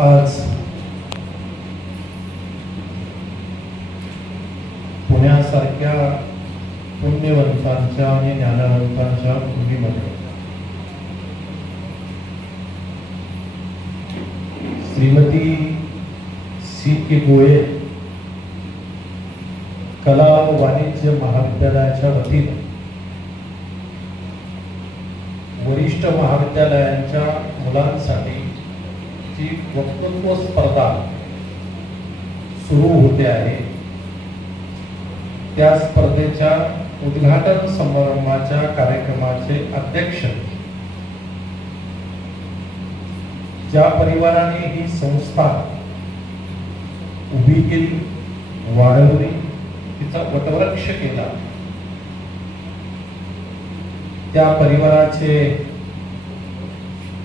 आज पुण्यासारख्या पुण्यवंतांच्या आणि ज्ञानवंतांच्या भूमीमध्ये श्रीमती सी के गोयल कला व वाणिज्य महाविद्यालयाच्या वतीने वरिष्ठ महाविद्यालयांच्या मुलांसाठी जी वक्तृत्व स्पर्धा सुरू होते आहे, त्या स्पर्धेच्या उद्घाटन समारंभाच्या कार्यक्रमाचे अध्यक्ष ज्या परिवाराने ही संस्था उभी केली, वाढवली, तिचा वटवृक्ष केला, त्या परिवाराचे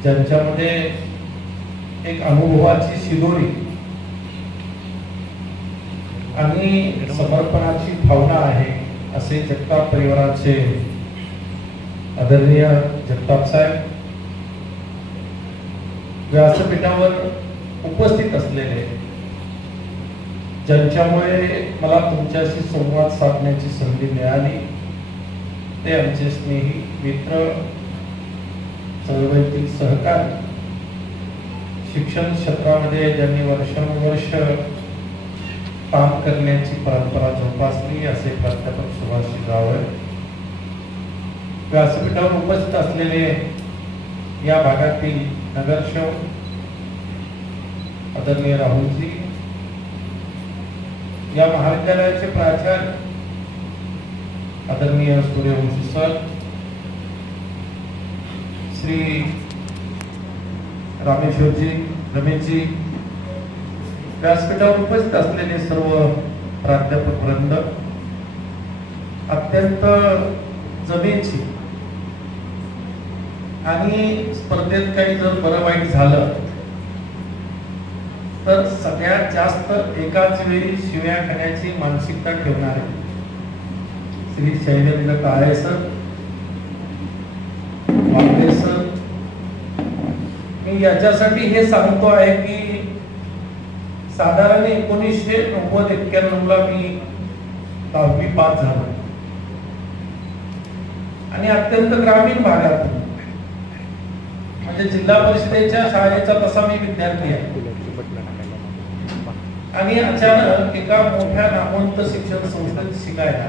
ज्यांच्यामध्ये एक अनुभवाची शिदोरी आणि समर्पणाची भावना आहे, असे जगताप परिवाराचे आदरणीय जगताप साहेब व्यासपीठावर उपस्थित असलेले, ज्यांच्यामुळे मला तुमच्याशी संवाद साधण्याची संधी मिळाली, ते आमचे स्नेही मित्र, चळवळीतील सहकारी, शिक्षण क्षेत्रामध्ये ज्यांनी वर्षानुवर्ष काम करण्याची परंपरा जोपासली, असे प्राध्यापक सुभाष जावळे, व्यासपीठावर उपस्थित असलेले या भागातील नगरसेवक आदरणीय राहुलजी, या महाविद्यालयाचे प्राचार्य आदरणीय सूर्यवंशी सर, श्री रामेश्वरजी, रमेशजी, व्यासपीठावर उपस्थित असलेले सर्व प्राध्यापक वृंद, अत्यंत जमेची आणि स्पर्धेत काही जर बरं वाईट झालं तर सगळ्यात जास्त एकाच वेळी शिव्या खाण्याची मानसिकता ठेवणारे श्री शैलेंद्र काळे सर, वांगे सर, मी याच्यासाठी हे सांगतो आहे की साधारण 1990-91 ला मी 10वी पास झालो आणि अत्यंत ग्रामीण भागात, म्हणजे जिल्हा परिषदेच्या शाळेचा तसा मी विद्यार्थी आहे, आणि अचानक एका मोठ्या नामवंत शिक्षण संस्थेत शिकायला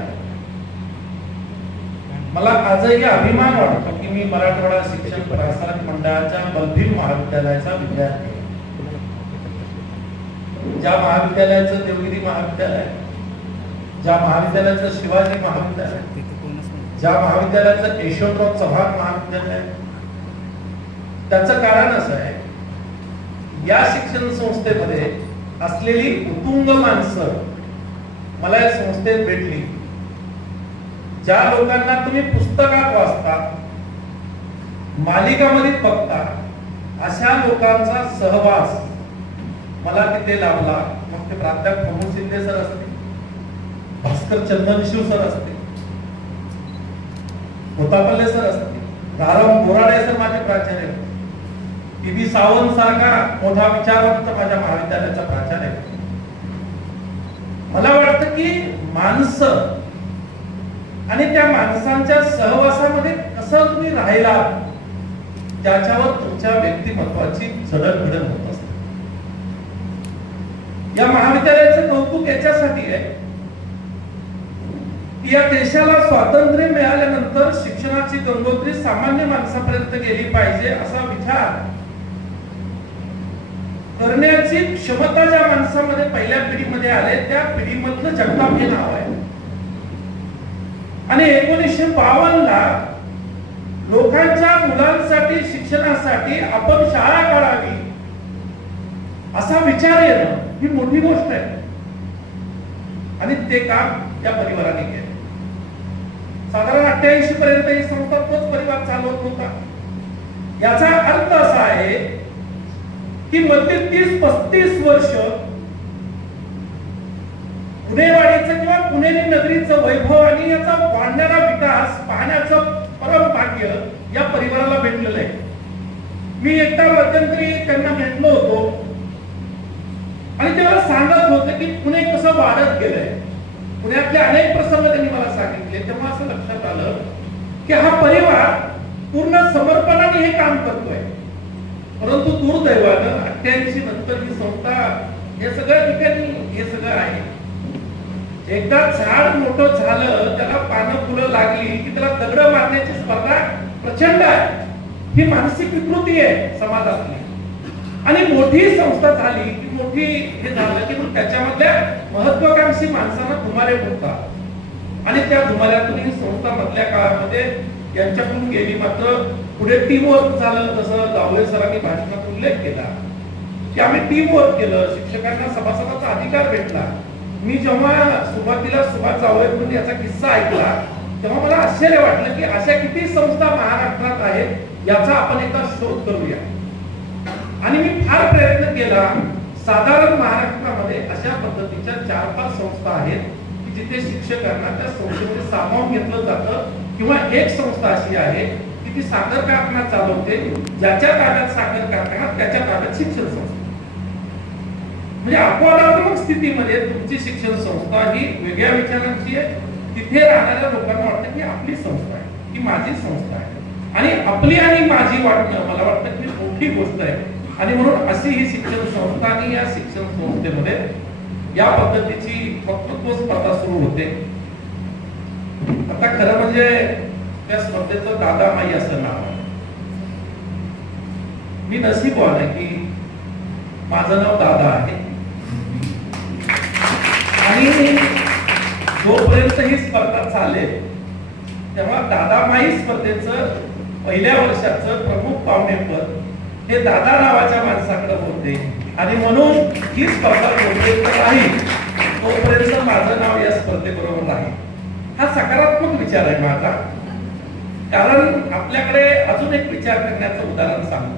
मला आजही अभिमान वाटतो की मी मराठवाडा शिक्षण प्रसारक मंडळाच्या बलभीम महाविद्यालयाचा विद्यार्थी आहे. ज्या महाविद्यालयाचं देवगिरी महाविद्यालय, ज्या महाविद्यालयाचं शिवाजी महाविद्यालय, ज्या महाविद्यालयाचं यशवंतराव चव्हाण महाविद्यालय, त्याचं कारण असं आहे, या शिक्षण संस्थेमध्ये असलेली उत्तुंग माणसं मला या संस्थेत भेटली. ज्या लोकांना तुम्ही पुस्तकात वाचता, मालिकामध्ये बघता, अशा लोकांचा सहवास मला तिथे लाभला. मग ते प्राध्यापक प्रमोद शिंदे सर असतील, भास्कर चंदनशिव सर असतील, होतापल्ले सर असतील, राम बोराडे सर माझे प्राचार्य, टी.बी. सावंत सारखा मोठा विचारवंत माझ्या महाविद्यालयाचा प्राचार्य. मला वाटतं की माणसं आणि त्या माणसांच्या सहवासामध्ये कसं तुम्ही राहिला, त्याच्यावर तुमच्या व्यक्तिमत्वाची जडणघडण होत असते. या महाविद्यालयाचं कौतुक याच्यासाठी आहे की या देशाला स्वातंत्र्य मिळाल्यानंतर शिक्षणाची गंगोत्री सामान्य माणसापर्यंत गेली पाहिजे, असा विचार करण्याची क्षमता ज्या माणसामध्ये पहिल्या पिढीमध्ये आले, त्या पिढीमधलं जगताप हे नाव आहे. आणि 1952 ला लोकांच्या मुलांसाठी शिक्षणासाठी आपण शाळा काढावी असा विचार येणं ही मोठी गोष्ट आहे, आणि ते काम या परिवाराने केलं. साधारण 88 पर्यंत ही संस्था तोच परिवार चालवत होता. याचा अर्थ असा आहे की मधली 30-35 वर्ष पुणेवाडीचं किंवा पुणेरी नगरीचं वैभव आणि याचा वाढणारा विकास पाहण्याचं परम भाग्य या परिवाराला भेटलेलं आहे. मी एकदा मध्यंतरी त्यांना भेटलो होतो आणि ते मला सांगत होतं की पुणे कसं वाढत गेलंय. पुण्यातले अनेक प्रसंग त्यांनी मला सांगितले. तेव्हा असं लक्षात आलं की हा परिवार पूर्ण समर्पणाने हे काम करतोय. परंतु दुर्दैवानं 88 नंतर ही संस्था हे सगळ्या ठिकाणी हे सगळं आहे. एकदा झाड मोठं झालं, त्याला पानं फुलं लागली की त्याला दगड मारण्याची स्पर्धा प्रचंड आहे. ही मानसिक विकृती आहे समाजातली. आणि मोठी संस्था झाली की मोठी हे झालं की मग त्याच्यामधल्या महत्वाकांक्षी माणसांना धुमारे फुटतात आणि त्या धुमाऱ्यातून ही संस्था मधल्या काळामध्ये यांच्याकडून गेली. मात्र पुढे टीम वर्क झालं. जसं जावळे सरांनी भाषणात उल्लेख केला की आम्ही टीम वर्क केलं. शिक्षकांना सभासदाचा अधिकार भेटला. मी जेव्हा सुरुवातीला सुभाष जावळेकडून याचा किस्सा ऐकला तेव्हा मला आश्चर्य वाटलं की अशा किती संस्था महाराष्ट्रात आहेत याचा आपण एकदा शोध करूया. आणि मी फार प्रयत्न केला. साधारण महाराष्ट्रामध्ये अशा पद्धतीच्या 4-5 संस्था आहेत की जिथे शिक्षकांना त्या संस्थेमध्ये सामावून घेतलं जातं. किंवा एक संस्था अशी आहे की ती साखर कारखाना चालवते. ज्याच्या ताब्यात साखर कारखाना त्याच्या ताब्यात शिक्षण संस्था. म्हणजे अपवादात्मक स्थितीमध्ये तुमची शिक्षण संस्था ही वेगळ्या विचारांची आहे. तिथे राहणाऱ्या लोकांना वाटतं की आपली संस्था आहे, ही माझी संस्था आहे. आणि आपली आणि माझी वाटणं मला वाटतं की मोठी गोष्ट आहे. आणि म्हणून अशी ही शिक्षण संस्था आणि या शिक्षण संस्थेमध्ये या पद्धतीची वक्तृत्व स्पर्धा सुरू होते. आता खरं म्हणजे त्या स्पर्धेचं दादा माई असं नाव आहे. मी नशीबवान आहे की माझं नाव दादा आहे. आणि जोपर्यंत ही स्पर्धा चालेल तेव्हा दादा माई स्पर्धेचं पहिल्या वर्षाचं प्रमुख पाहुणेपद हे दादा नावाच्या माणसाकडे होते. आणि म्हणून ही स्पर्धा जोपर्यंत राहील तोपर्यंत माझं नाव या स्पर्धेबरोबर राहील. हा सकारात्मक विचार आहे माझा. कारण आपल्याकडे अजून एक विचार करण्याचं उदाहरण सांगतो.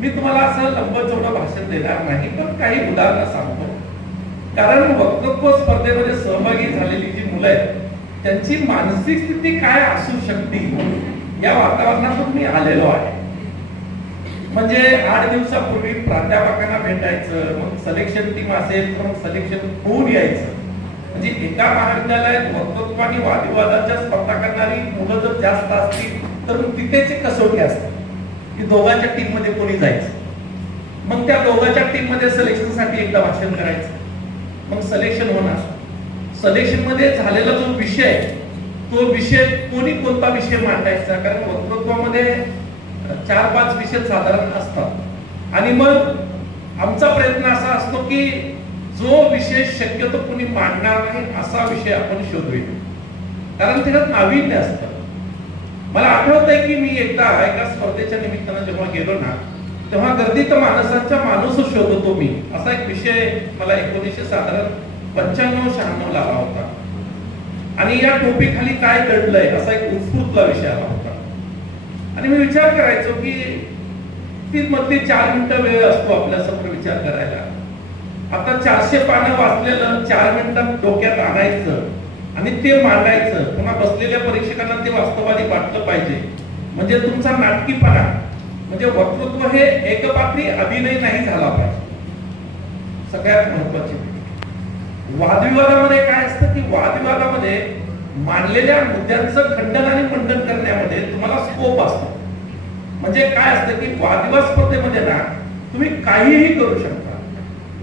मी तुम्हाला असं लंबचौडं भाषण देणार नाही पण काही उदाहरणं सांगतो. कारण वक्तृत्व स्पर्धेमध्ये सहभागी झालेली जी मुलं आहेत त्यांची मानसिक स्थिती काय असू शकते या वातावरणातून मी आलेलो आहे. म्हणजे 8 दिवसापूर्वी प्राध्यापकांना भेटायचं, मग सिलेक्शन टीम असेल तर मग सिलेक्शन होऊन यायचं. म्हणजे एका महाविद्यालयात वक्तृत्व आणि वादविवादाच्या स्पर्धा करणारी मुलं जर जास्त असतील तर मग तिथेच कसोटी असते की दोघांच्या टीम मध्ये कोणी जायचं. मग त्या दोघांच्या टीम मध्ये सिलेक्शन साठी एकदा भाषण करायचं. मग सिलेक्शन होणार. सिलेक्शन मध्ये झालेला जो विषय तो विषय कोणी कोणता विषय मांडायचा. कारण वक्तृत्वामध्ये 4-5 विषय साधारण असतात. आणि मग आमचा प्रयत्न असा असतो की जो विषय शक्यतो कोणी मांडणार नाही असा विषय आपण शोधूया. कारण त्याच्यात नाविन्य असतं. मला आठवत आहे की मी एकदा एका स्पर्धेच्या निमित्तानं जेव्हा गेलो ना तेव्हा गर्दीत माणसांचा माणूस शोधतो मी असा एक विषय मला 1995-96 ला आला होता. आणि या टोपीखाली काय दडलंय असा एक उत्स्फूर्त विषय आला होता. आणि मी विचार करायचो की ती मधली 4 मिनिटं वेळ असतो आपल्या समोर विचार करायला. आता 400 पानं वाचलेलं 4 मिनिटात डोक्यात आणायचं आणि ते मांडायचं. पुन्हा बसलेल्या परीक्षकांना ते वास्तववादी वाटलं पाहिजे. म्हणजे तुमचा नाटकीपणा म्हणजे वक्तृत्व हे एकपात्री अभिनय नाही झाला पाहिजे. सगळ्यात महत्वाची वादविवादामध्ये काय असतं की वादविवादामध्ये मांडलेल्या मुद्द्यांचं खंडन आणि मंडन करण्यामध्ये तुम्हाला स्कोप असतो. म्हणजे काय असतं की वादविवाद स्पर्धेमध्ये ना तुम्ही काहीही करू शकता.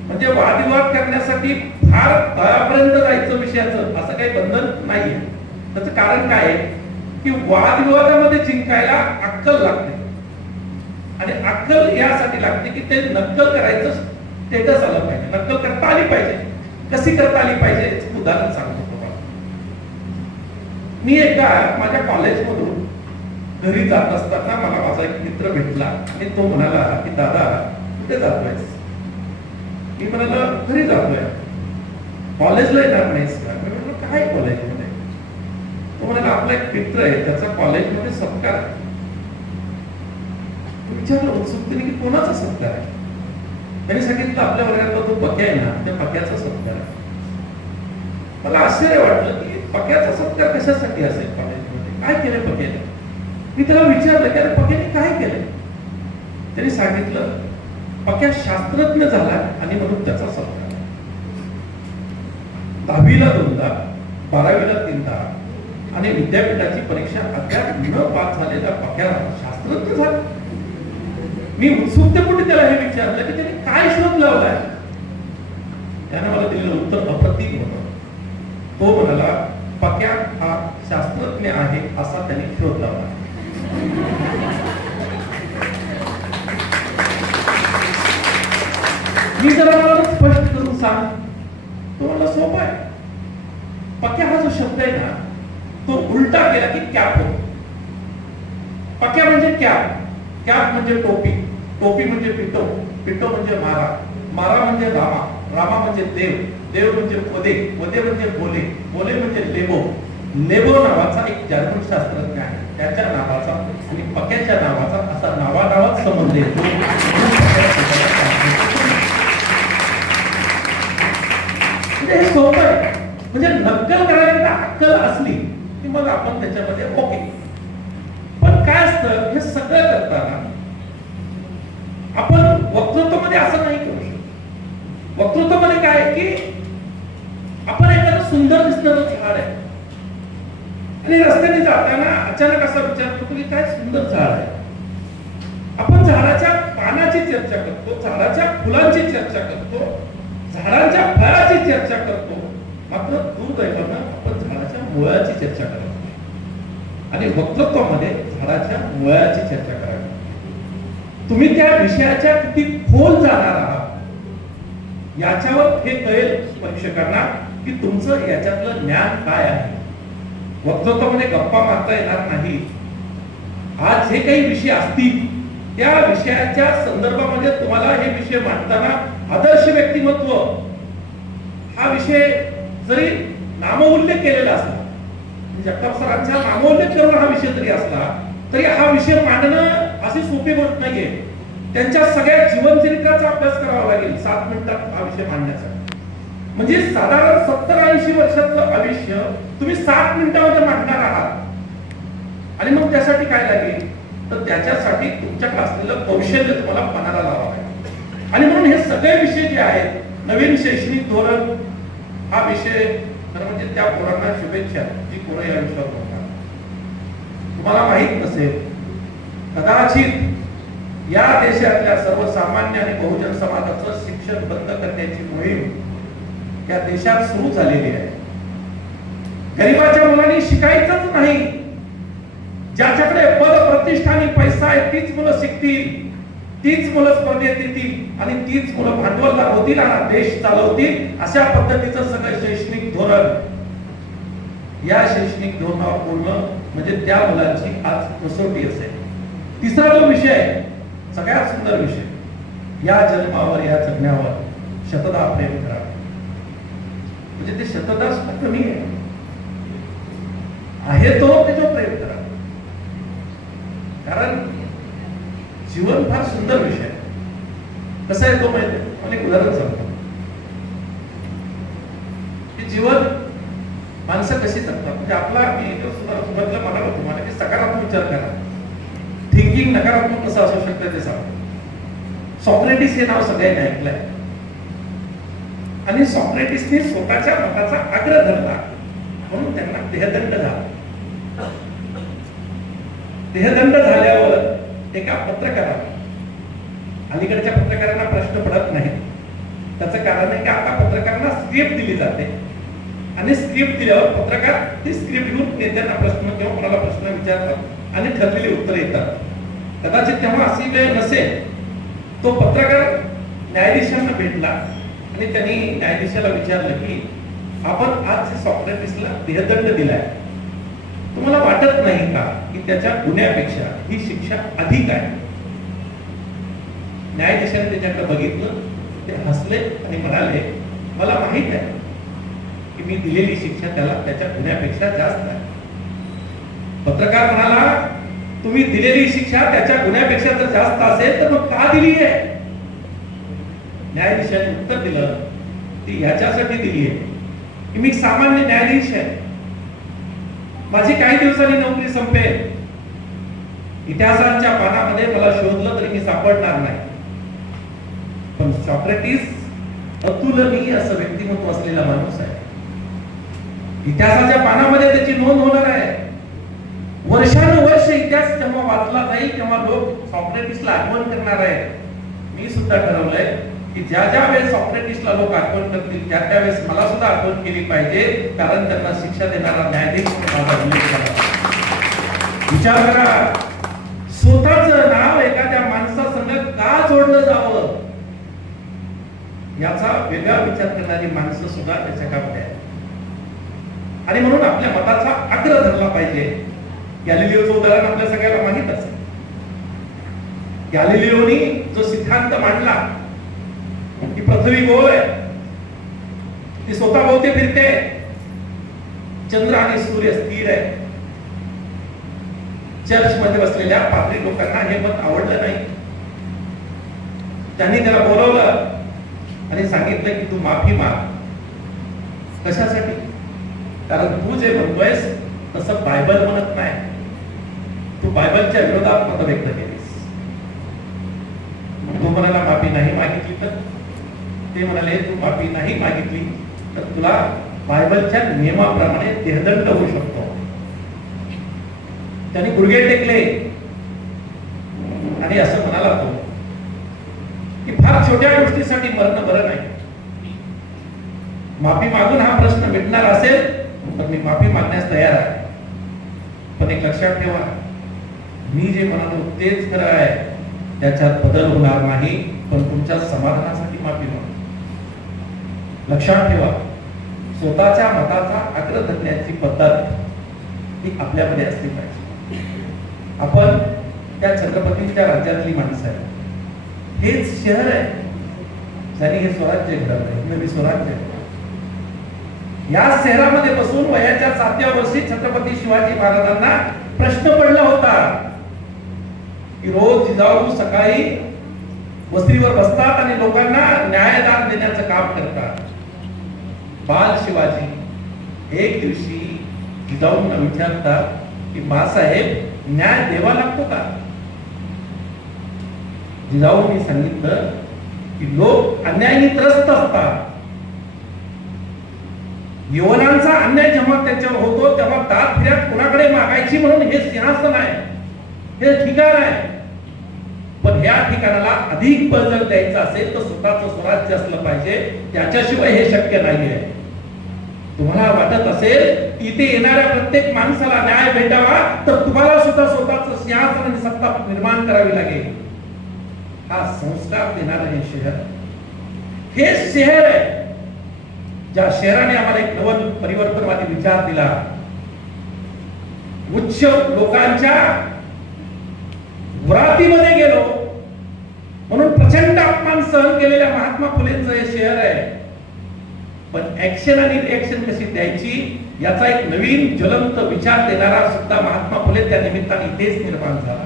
म्हणजे वादविवाद करण्यासाठी फार तळापर्यंत जायचं विषयाचं असं काही बंधन नाहीये. त्याचं कारण काय आहे की वादविवादामध्ये जिंकायला अक्कल लागते. आणि अक्कल यासाठी लागते की ते नक्कल करायचं स्टेटस आलं पाहिजे. नक्कल करता आली पाहिजे. कशी करता आली पाहिजे उदाहरण सांगतो तुम्हाला. मी एकदा माझ्या कॉलेजमधून घरी जात असताना मला माझा एक मित्र भेटला आणि तो म्हणाला की दादा कुठे जातोय. मी म्हणाला घरी जातोय. कॉलेजला येणार नाहीस का. मी म्हणालो काय कॉलेजमध्ये. तो म्हणाला आपला एक मित्र आहे त्याचा कॉलेजमध्ये सत्कार आहे. विचारलं उत्सुकतेने की कोणाचा सत्कार आहे. त्यांनी सांगितलं आपल्या वर्गातला जो पक्या आहे ना त्या पक्याचा सत्कार आहे. मला आश्चर्य वाटलं की पक्याचा सत्कार कशासाठी असेल कॉलेजमध्ये. काय केलं पक्याने. मी त्याला विचारलं की अरे पक्याने काय केलं. त्यांनी सांगितलं पक्या शास्त्रज्ञ झाला आणि म्हणून त्याचा सत्कार. 10वीला 2दा, 12वीला 3दा आणि विद्यापीठाची परीक्षा अद्याप न पास झालेला पक्या शास्त्रज्ञ झाला. मी उत्सुकतेपोटी त्याला हे विचारलं की त्याने काय शोध लावलाय. त्याने मला दिलेलं उत्तर अप्रतिम होतं. तो म्हणाला, पक्या हा शास्त्रज्ञ आहे असा त्याने शोध लावला. मी जरा मला स्पष्ट करून सांग. तो मला सोपा आहे. पक्या हा जो शब्द आहे ना, तो उलटा केला की कॅप होतो. पक्या म्हणजे कॅप, कॅप म्हणजे टोपी, टोपी म्हणजे पिटो, पिटो म्हणजे मारा, मारा म्हणजे रामा, रामा म्हणजे देव, देव म्हणजे वदे, वदे म्हणजे बोले, बोले म्हणजे लेबो. लेबो नावाचा एक जर्मन शास्त्रज्ञ आहे. त्याच्या नावाचा आणि पक्याच्या नावाचा असा नावानावात संबंध येतो. हे सोपं आहे. म्हणजे नक्कल करायला अक्कल असली की मग आपण त्याच्यामध्ये ओके. पण काय असतं, हे सगळं करताना आपण वक्तृत्वामध्ये असं नाही करू शकत. वक्तृत्वामध्ये काय आहे की आपण एखादं सुंदर दिसणारं झाड आहे आणि रस्त्याने जाताना अचानक असा विचार करतो की काय सुंदर झाड आहे. आपण झाडाच्या पानाची चर्चा करतो, झाडाच्या फुलांची चर्चा करतो, झाडांच्या फळाची चर्चा करतो. मात्र दुर्दैवानं आपण झाडाच्या मुळाची चर्चा करतो आणि वक्तृत्वामध्ये झाडाच्या मुळाची चर्चा करावी. तुम्ही त्या विषयाच्या किती खोल जाणार आहात याच्यावर हे कळेल परीक्षकांना की तुमचं याच्यातलं ज्ञान काय आहे. वक्तृत्वामध्ये गप्पा मारता येणार नाही. आज जे काही विषय असतील त्या विषयाच्या संदर्भामध्ये तुम्हाला हे विषय मांडताना आदर्श व्यक्तिमत्व हा विषय जरी नामोल्लेख केलेला असला, जगताप सरांचा नामोल्लेख करून हा विषय जरी असला तरी हा विषय मांडणं अशी सोपी गोष्ट नाहीये. त्यांच्या सगळ्या जीवनचरित्राचा अभ्यास करावा लागेल 7 मिनिटात हा विषय मांडण्याचा. म्हणजे साधारण 70-80 वर्षाचं आयुष्य तुम्ही 7 मिनिटांमध्ये मांडणार आहात. आणि मग त्यासाठी काय लागेल, तर त्याच्यासाठी तुमच्याकडे असलेलं कौशल्य तुम्हाला पणाला लावावं लागेल. आणि म्हणून हे सगळे विषय जे आहेत, नवीन शैक्षणिक धोरण हा विषय खरं म्हणजे त्या पोरांना शुभेच्छा जी पोरं या विषयावर बोलतात. तुम्हाला माहित नसेल, कदाचित या देशातल्या सर्वसामान्य आणि बहुजन समाजाचं शिक्षण बंद करण्याची मोहीम या देशात सुरू झालेली आहे. गरिबाच्या मुलांनी शिकायचंच नाही. ज्याच्याकडे पद प्रतिष्ठा आणि पैसा आहे तीच मुलं शिकतील, तीच मुलं स्पर्धेत येतील आणि तीच मुलं भांडवलदार होतील आणि देश चालवतील. अशा पद्धतीचं सगळं शैक्षणिक धोरण, या शैक्षणिक धोरणावर बोलणं म्हणजे त्या मुलांची आज कसोटी असेल. तिसरा जो विषय आहे, सगळ्यात सुंदर विषय, या जन्मावर या जगण्यावर शतदा प्रेम करा. म्हणजे ते शतदा सुद्धा कमी आहे तो त्याच्यावर प्रेम करा. कारण जीवन फार सुंदर विषय आहे. कसं आहे तो माहिती आहे, मला एक उदाहरण सांगतो की जीवन माणसं कशी जगतात. म्हणजे आपला मी सुरुवातीला म्हणालो तुम्हाला की सकारात्मक विचार करा. थिंकिंग नकारात्मक कसं असू शकतं ते सांगतो. सॉक्रेटिस हे नाव सगळ्यांनी ऐकलंय आणि सॉक्रेटिसने स्वतःच्या मताचा आग्रह धरला म्हणून त्यांना देहदंड झाला. देहदंड झाल्यावर एका पत्रकाराला, अलीकडच्या पत्रकारांना प्रश्न पडत नाही, त्याचं कारण आहे की आता पत्रकारांना स्क्रिप्ट दिली जाते आणि स्क्रिप्ट दिल्यावर पत्रकार ती स्क्रिप्ट घेऊन नेत्यांना प्रश्न किंवा कोणाला प्रश्न विचारतात आणि ठरलेली उत्तर येतात. कदाचित तेव्हा अशी वेळ नसेल, तो पत्रकार न्यायाधीशांना भेटला आणि त्यांनी न्यायाधीशाला विचारलं की आपण आज सॉक्रेटिसला देहदंड दिलाय, तुम्हाला वाटत नाही का की त्याच्या गुन्ह्यापेक्षा ही शिक्षा अधिक आहे. न्यायाधीशाने त्याच्याकडे बघितलं, ते हसले आणि म्हणाले मला माहित आहे की मी दिलेली शिक्षा त्याला त्याच्या गुन्ह्यापेक्षा जास्त आहे. पत्रकार म्हणाला तुम्ही दिलेली शिक्षा त्याच्या गुन्ह्यापेक्षा जर जास्त असेल तर मग का दिली आहे. न्यायाधीशाने उत्तर दिलं ती ह्याच्यासाठी दिली आहे की मी सामान्य न्यायाधीश आहे, माझी काही दिवसांनी नोकरी संपेल, इतिहासाच्या पानामध्ये मला शोधलं तरी मी सापडणार नाही. पण सॉक्रेटिस अतुलनीय असं व्यक्तिमत्व असलेला माणूस आहे. इतिहासाच्या पानामध्ये त्याची नोंद होणार आहे. वर्षानुवर्ष इतिहास जेव्हा वाचला जाईल तेव्हा लोक सॉक्रेटिसला आठवण करणार आहेत. मी सुद्धा ठरवलंय की ज्या ज्या वेळेस सॉक्रेटिसला लोक आठवण करतील त्या त्यावेळेस मला सुद्धा आठवण केली पाहिजे, कारण त्यांना शिक्षा देणारा न्यायाधीश माझा उल्लेख झाला. विचार करा, स्वतःचं नाव एखाद्या माणसासंग का जोडलं जावं याचा वेगळा विचार करणारी माणसं सुद्धा त्याच्या जगामध्ये आहेत. आणि म्हणून आपल्या मताचा आग्रह धरला पाहिजे. गॅलिलिओचं उदाहरण आपल्या सगळ्याला माहित असेल. गॅलिलिओनी जो सिद्धांत मांडला की पृथ्वी गोल आहे, ती स्वतःभोवती फिरते, चंद्र आणि सूर्य स्थिर आहे. चर्च मध्ये बसलेल्या पाद्री लोकांना हे मत आवडलं नाही. त्यांनी त्याला बोलवलं आणि सांगितलं की तू माफी माग. कशासाठी? कारण तू जे म्हणतोयस तसं बायबल म्हणत नाही. तू बायबलच्या विरोधात मत व्यक्त केलीस. तू म्हणाला माफी नाही मागितली तर ते म्हणाले तू माफी नाही मागितली तर तुला बायबलच्या नियमाप्रमाणे देहदंड होऊ शकतो. त्यांनी गुडघे टेकले आणि असं म्हणाला तो की फार छोट्या गोष्टीसाठी मरणं बरं नाही. माफी मागून हा प्रश्न मिटणार असेल तर मी माफी मागण्यास तयार आहे. पण एक लक्षात ठेवा, मी जे म्हणालो तेच खरं आहे, त्याच्यात बदल होणार नाही. पण तुमच्या समाधानासाठी माफी मागतो. लक्षात ठेवा, स्वतःच्या मताचा आग्रह धरण्याची पद्धत ही आपल्यामध्ये असली पाहिजे. आपण त्या छत्रपतींच्या राज्यातली माणसं आहे. हेच शहर आहे ज्यांनी हे स्वराज्य घडवलंय, नवी स्वराज्य. या शहरामध्ये बसून वयाच्या 7व्या वर्षी छत्रपती शिवाजी महाराजांना प्रश्न पडला होता की रोज जिजाऊ सकाळी वस्तीवर बसतात आणि लोकांना न्यायदान देण्याचं काम करतात. बाल शिवाजी एक दिवशी जिजाऊंना विचारतात की बाळासाहेब न्याय द्यावा लागतो का? जिजाऊंनी सांगितलं की लोक अन्यायाने त्रस्त असतात. यवनांचा अन्याय जेव्हा त्याच्यावर होतो तेव्हा दात फिर्याद कुणाकडे मागायची म्हणून हे सिंहासन आहे, हे ठिकाण आहे. पण ह्या ठिकाणाला अधिक बळ जर द्यायचं असेल तर स्वतःचं स्वराज्य असलं पाहिजे. त्याच्याशिवाय हे शक्य नाहीये. तुम्हाला वाटत असेल इथे येणाऱ्या प्रत्येक माणसाला न्याय भेटावा तर तुम्हाला सुद्धा स्वतःचं सिंहासन आणि सत्ता निर्माण करावी लागेल. हा संस्कार देणारं हे शहर, हे शहर आहे ज्या शहराने आम्हाला एक नवन परिवर्तनवादी विचार दिला. उच्च लोकांच्या वरातीमध्ये गेलो म्हणून प्रचंड अपमान सहन केलेल्या महात्मा फुलेंचं हे शहर आहे. पण ऍक्शन आणि रिएक्शन कशी द्यायची याचा एक नवीन ज्वलंत विचार देणारा सुद्धा महात्मा फुले त्या निमित्ताने इथेच निर्माण झाला.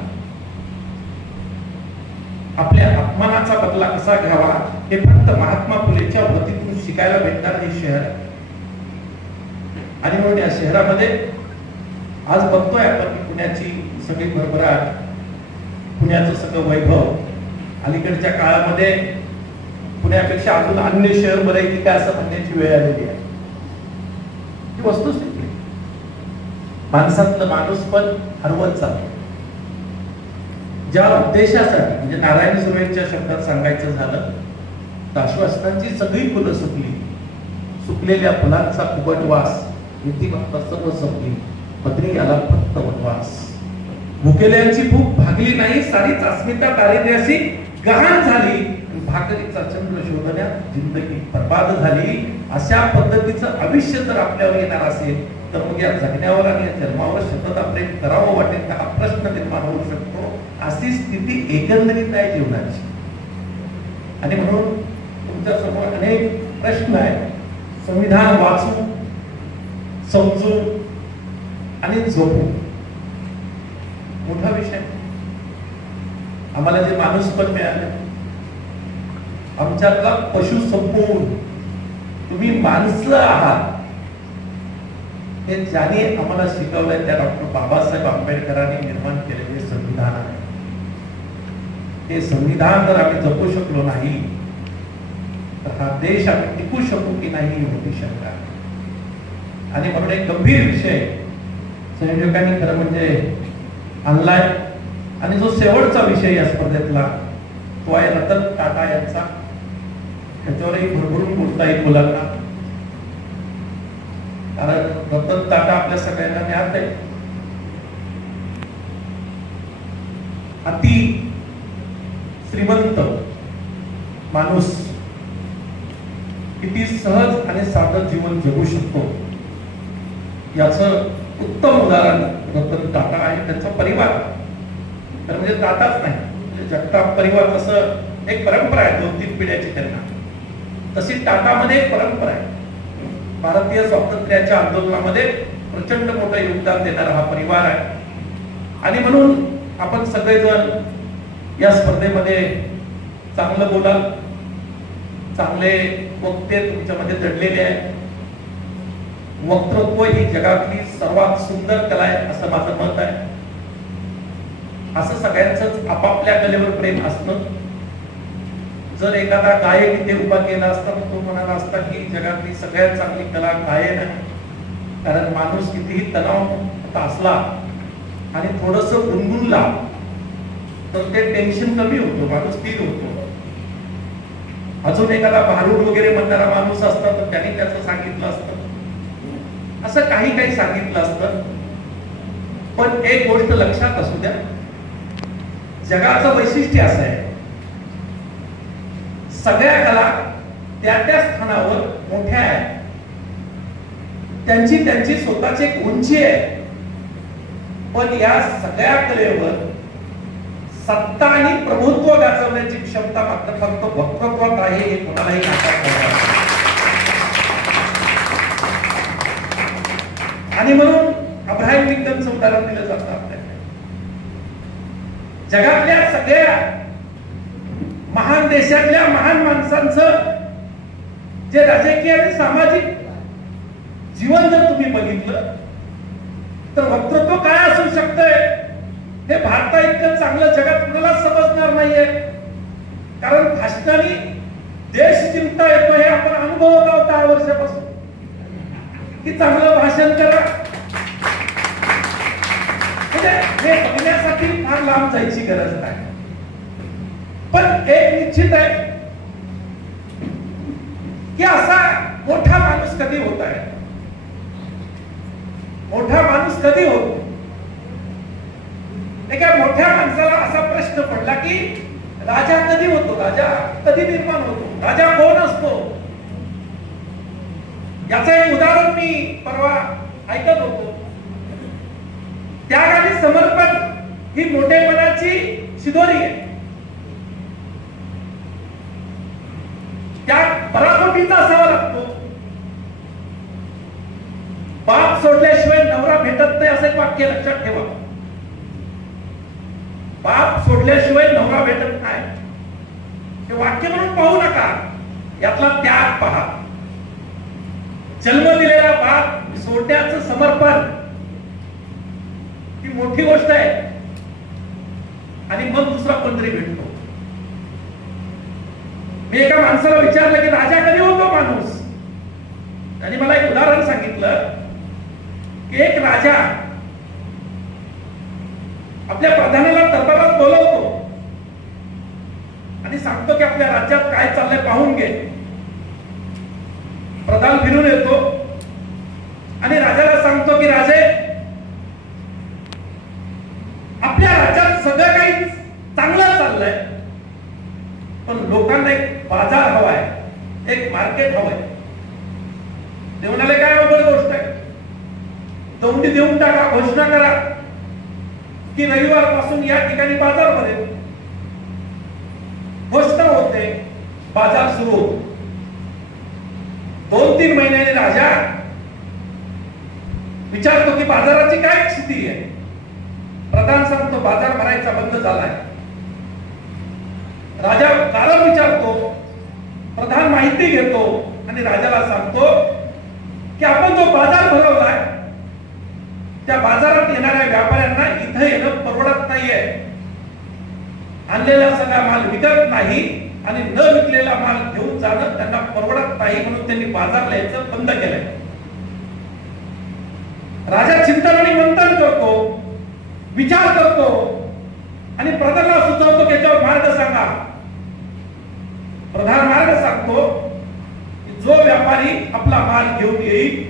आपल्या अपमानाचा बदला कसा घ्यावा हे फक्त महात्मा फुलेच्या वतीतून शिकायला भेटणार हे शहर आहे. आणि म्हणून या शहरामध्ये आज बघतोय आपण की पुण्याची सगळी भरभराट, पुण्याचं सगळं वैभव. अलीकडच्या काळामध्ये पुण्यापेक्षा अजून अन्य शहर बरं आहे की काय असं म्हणण्याची वेळ आलेली आहे. ही वस्तुस्थिती. माणसातलं माणूस पण हरवत चालतो. ज्या उद्देशासाठी म्हणजे नारायण सुर्वेच्या शब्दात सांगायचं झालं तर आश्वासनांची सगळी फुलं सुकली. सुकलेल्या फुलांचा उबट वास नीतिमत्ता सर्व संपली. पत्नी आला फक्त वनवास. भुकेल्यांची भूक भागली नाही. सारीच अस्मिता दारिद्र्याशी गहाण झाली. भाकरीचा चंद्र शोधण्यात जिंदगी बर्बाद झाली. अशा पद्धतीचं आयुष्य जर आपल्यावर येणार असेल तर मग या जगण्यावर आणि या जन्मावर शतता प्रेम करावं वाटेल का हा प्रश्न निर्माण होऊ शकतो. अशी स्थिती एकंदरीत आहे जीवनाची. आणि म्हणून तुमच्या समोर अनेक प्रश्न आहेत. संविधान वाचू, समजू आणि झोपू मोठा विषय. आम्हाला जे माणूस पण मिळालं, आमच्यातला पशु संपवून तुम्ही माणसं आहात हे ज्याने आम्हाला शिकवलंय त्या डॉक्टर बाबासाहेब आंबेडकरांनी निर्माण केलेले संविधान आहे. हे संविधान जर आम्ही जपू शकलो नाही तर हा देश आपण टिकू शकू की नाही ही मोठी शंका आहे. आणि म्हणून एक गंभीर विषय संयोजकांनी खरं म्हणजे आणलाय. आणि जो शेवटचा विषय या स्पर्धेतला तो आहे रतन टाटा यांचा. त्याच्यावरही भरभरून बोलता येईल मुलांना, कारण रतन टाटा आपल्या सगळ्यांना ज्ञात आहे. अति श्रीमंत माणूस किती सहज आणि साधं जीवन जगू शकतो याचं उत्तम उदाहरण रतन टाटा आहे. त्यांचा परिवार तर म्हणजे टाटाच नाही, म्हणजे जगताप परिवार तसं एक परंपरा आहे 2-3 पिढ्याची त्यांना, तशी टाटामध्ये एक परंपरा आहे. भारतीय स्वातंत्र्याच्या आंदोलनामध्ये प्रचंड मोठं योगदान देणारा हा परिवार आहे. आणि म्हणून आपण सगळेजण या स्पर्धेमध्ये चांगलं बोलाल, चांगले वक्ते तुमच्यामध्ये दडलेले आहे. वक्तृत्व ही जगातली सर्वात सुंदर कला आहे असं माझं मत आहे. असं सगळ्यांचंच आपापल्या कलेवर प्रेम असतं. जर एखादा गायक इथे उभा केला असता तर तो म्हणाला असता की जगातली सगळ्यात चांगली कला गायन आहे. कारण माणूस कितीही तणाव असला आणि थोडस गुणगुणला तर ते टेन्शन कमी होतो, माणूस स्थिर होतो. अजून एखादा भारूड वगैरे म्हणणारा माणूस असता तर त्यांनी त्याचं सांगितलं असतं, असं काही सांगितलं असतं. पण एक गोष्ट लक्षात असू द्या, जगाचं वैशिष्ट्य असं आहे, सगळ्या कला त्या त्या स्थानावर मोठ्या आहेत, त्यांची स्वतःची एक उंची आहे. पण या सगळ्या कलेवर सत्ता आणि प्रभुत्व गाजवण्याची क्षमता मात्र फक्त वक्तृत्वात आहे, हे कोणालाही नाकारता. आणि म्हणून अब्राहम लिंकनचं उदाहरण दिलं जातं आपल्याला. जगातल्या सगळ्या महान देशातल्या महान माणसांचं जे राजकीय आणि सामाजिक जीवन जर तुम्ही बघितलं तर वक्तृत्व काय असू शकतंय हे भारता इतकं चांगलं जगात कुणाला समजणार नाहीये. कारण भाषणाने देश जिंकता येतो हे आपण अनुभवत आहोत 10 वर्षापासून, की चांगलं भाषण करा. हे बघण्यासाठी फार लांब जायची गरज नाही. पण एक निश्चित आहे की असा मोठा माणूस कधी होत आहे, मोठा माणूस कधी होतो. एका मोठ्या माणसाला असा प्रश्न पडला की राजा कधी होतो, राजा कधी निर्माण होतो, राजा कोण असतो. याचं एक उदाहरण मी परवा ऐकत होतो. त्याग आणि समर्पण ही मोठेपणाची शिदोरी आहे. त्याग पराकोटीचा असावा लागतो. बाप सोडल्याशिवाय नवरा भेटत नाही असं एक वाक्य लक्षात ठेवा. बाप सोडल्याशिवाय नवरा भेटत नाही हे वाक्य म्हणून पाहू नका, यातला त्याग पहा. जन्म दिलेला बाप सोडण्याचं समर्पण ही मोठी गोष्ट आहे. आणि मग दुसरा कोणतरी भेटतो. मी एका माणसाला विचारलं की राजा कधी होतो माणूस, आणि मला एक उदाहरण सांगितलं की एक राजा आपल्या प्रधानाला दरबारात बोलवतो आणि सांगतो की आपल्या राज्यात काय चाललंय पाहून घे. प्रधान फिरून येतो आणि राजाला सांगतो की राजे, आपल्या राज्यात सगळं काही चांगलं चाललंय, पण लोकांना एक बाजार हवाय, एक मार्केट हवंय. ते म्हणाले काय अवघड गोष्ट आहे, दौंडी देऊन टाका, घोषणा करा की रविवार पासून या ठिकाणी बाजार भरेल. घोषणा होते, बाजार सुरू होतो. 2-3 महिन्याने राजा विचारतो की बाजाराची काय स्थिती आहे. प्रधान सांगतो बाजार भरायचा बंद झालाय. राजा कारण विचारतो, प्रधान माहिती घेतो आणि राजाला सांगतो की आपण जो बाजार भरवलाय त्या बाजारात येणाऱ्या व्यापाऱ्यांना इथं येणं परवडत नाहीये. आणलेला सगळा माल विकत नाही आणि न विकलेला माल घेऊन जाणं त्यांना परवडत नाही, म्हणून त्यांनी बाजारला यायचं बंद केलंय. राजा चिंतन आणि मंथन करतो, विचार करतो आणि प्रधानाला सुचवतो की याच्यावर मार्ग सांगा. प्रधान मार्ग सांगतो की जो व्यापारी आपला माल घेऊन येईल,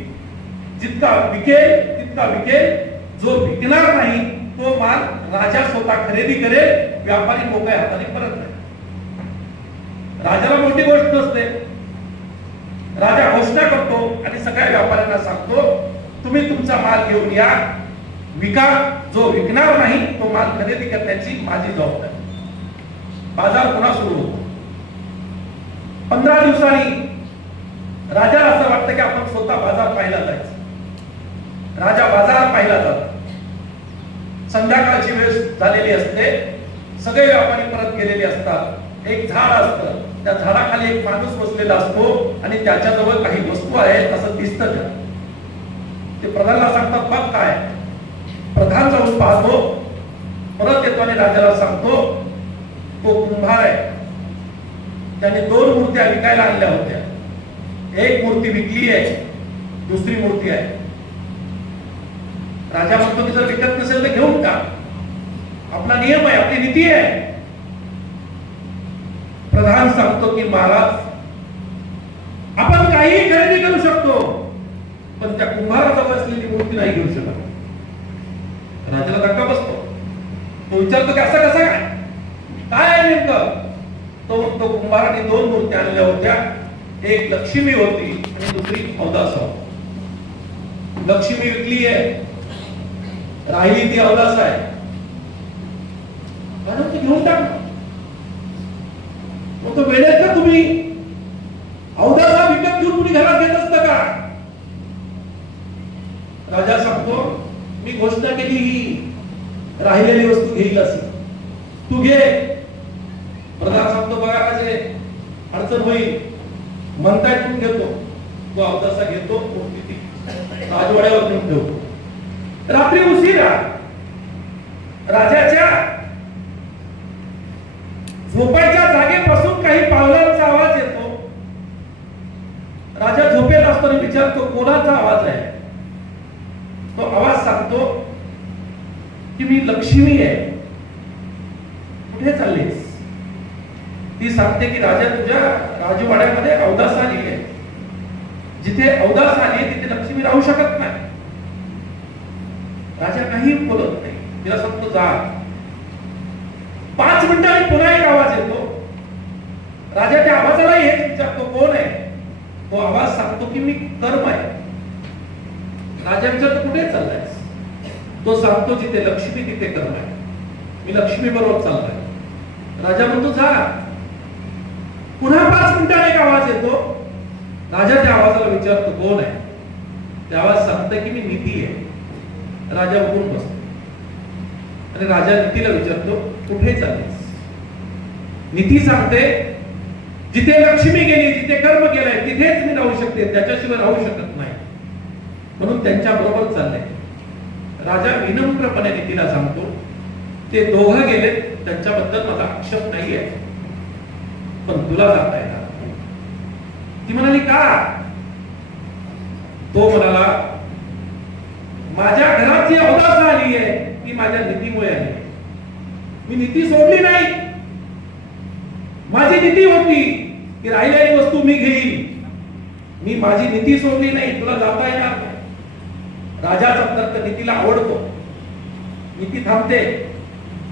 जितका विकेल तितका विकेल, जो विकणार नाही तो माल राजा स्वतः खरेदी करेल, व्यापारी मोकळ्या हाताने परत नाही. राजाला मोठी गोष्ट नसते. राजा घोषणा करतो आणि सगळ्या व्यापाऱ्यांना सांगतो, तुम्ही तुमचा माल घेऊन या, विका. जो विकणार नाही तो माल खरेदी करण्याची माझी जबाबदारी. बाजार पुन्हा सुरू होतो. 15 दिवसांनी राजाला असं वाटतं की आपण स्वतः बाजार पाहायला जायचं. राजा बाजार पाहायला जातो. संध्याकाळची वेळ झालेली असते. सगळे व्यापारी परत गेलेले असतात. एक झाड असतं, त्या झाडाखाली एक माणूस बसलेला असतो आणि त्याच्याजवळ काही वस्तू आहेत असं दिसतं. ते प्रधानाला सांगतात, बघ काय. प्रधान जाऊन पाहतो, परत येतो आणि राजाला सांगतो, तो कुंभार आहे. त्याने 2 मूर्त्या विकायला आणल्या होत्या. एक मूर्ती विकली आहे, दुसरी मूर्ती आहे. राजा म्हणतो की जर विकत नसेल तर घेऊन का. आपला नियम आहे, आपली नीती आहे. प्रधान सांगतो की महाराज, आपण काही खरेदी करू शकतो, पण त्या कुंभाराजवळ असलेली मूर्ती नाही घेऊ शकत. राजाला धक्का बसतो. तो विचारतो की असं कसं काय, काय आहे नेमकं. तो कुंभाराने 2 मूर्त्या आणल्या होत्या. एक लक्ष्मी होती आणि दुसरी अवदास. लक्ष्मी विकली आहे, राहिली ती अवदास आहे. म्हणून ती घेऊन टाक. तो वेळेत का तुम्ही अवदासा विकत घेऊन कुणी घरात घेत असतं का. राजा सांगतो, मी घोषणा केली ही राहिलेली वस्तू घेईल असे, तू घे. प्रधान सांगतो, बघा राजे, अडचण होईल, म्हणताय तू घेतो. तो अवदासा घेतो, राजवाड्यावर नेऊन ठेवतो. रात्री उशिरा राजाच्या झोपायच्या जागेपासून काही पावलांचा आवाज येतो. राजा झोपेत असताना विचारतो, कोणाचा आवाज आहे. तो आवाज सांगतो की मी लक्ष्मी आहे, कुठे चाललीस. ती सांगते की राजा, तुझ्या राजवाड्यामध्ये अवदास आली आहे. जिथे अवदास आली तिथे लक्ष्मी राहू शकत नाही. राजा काही बोलत नाही. तिला सांगतो जा. 5 मिनिटांनी पुन्हा एक आवाज येतो. राजा त्या आवाजाला हेच विचारतो, कोण आहे. तो आवाज सांगतो की मी कर्म आहे. राजा विचारतो, कुठे चाललायस. तो सांगतो, जिथे लक्ष्मी तिथे कर्म आहे, मी लक्ष्मी बरोबर चाललाय. राजा म्हणतो जा. पुन्हा 5 मिनिटांनी एक आवाज येतो. राजा त्या आवाजाला विचारतो, कोण आहे. त्या आवाज सांगतो की मी नीती आहे. राजा उठून बसतो आणि राजा नीतीला विचारतो, कुठे चाललीस. नीती सांगते, जिथे लक्ष्मी गेली, जिथे कर्म केलंय तिथेच मी राहू शकते, त्याच्याशिवाय राहू शकत नाही, म्हणून त्यांच्या बरोबर चाललंय. राजा विनम्रपणे नीतीला सांगतो, ते दोघं गेले, त्यांच्याबद्दल माझा आक्षेप नाहीये, पण तुला जाता येणार. ती म्हणाली, का. तो म्हणाला, माझ्या घरात जी अवदास आली आहे ती माझ्या नीतीमुळे आली. मी नीती सोडली नाही. माझी नीती होती की राहिलेली वस्तू मी घेईन. मी माझी नीती सोडली नाही, तुला जाता येणार नाही. राजाचा तर्क नीतीला आवडतो. नीती थांबते.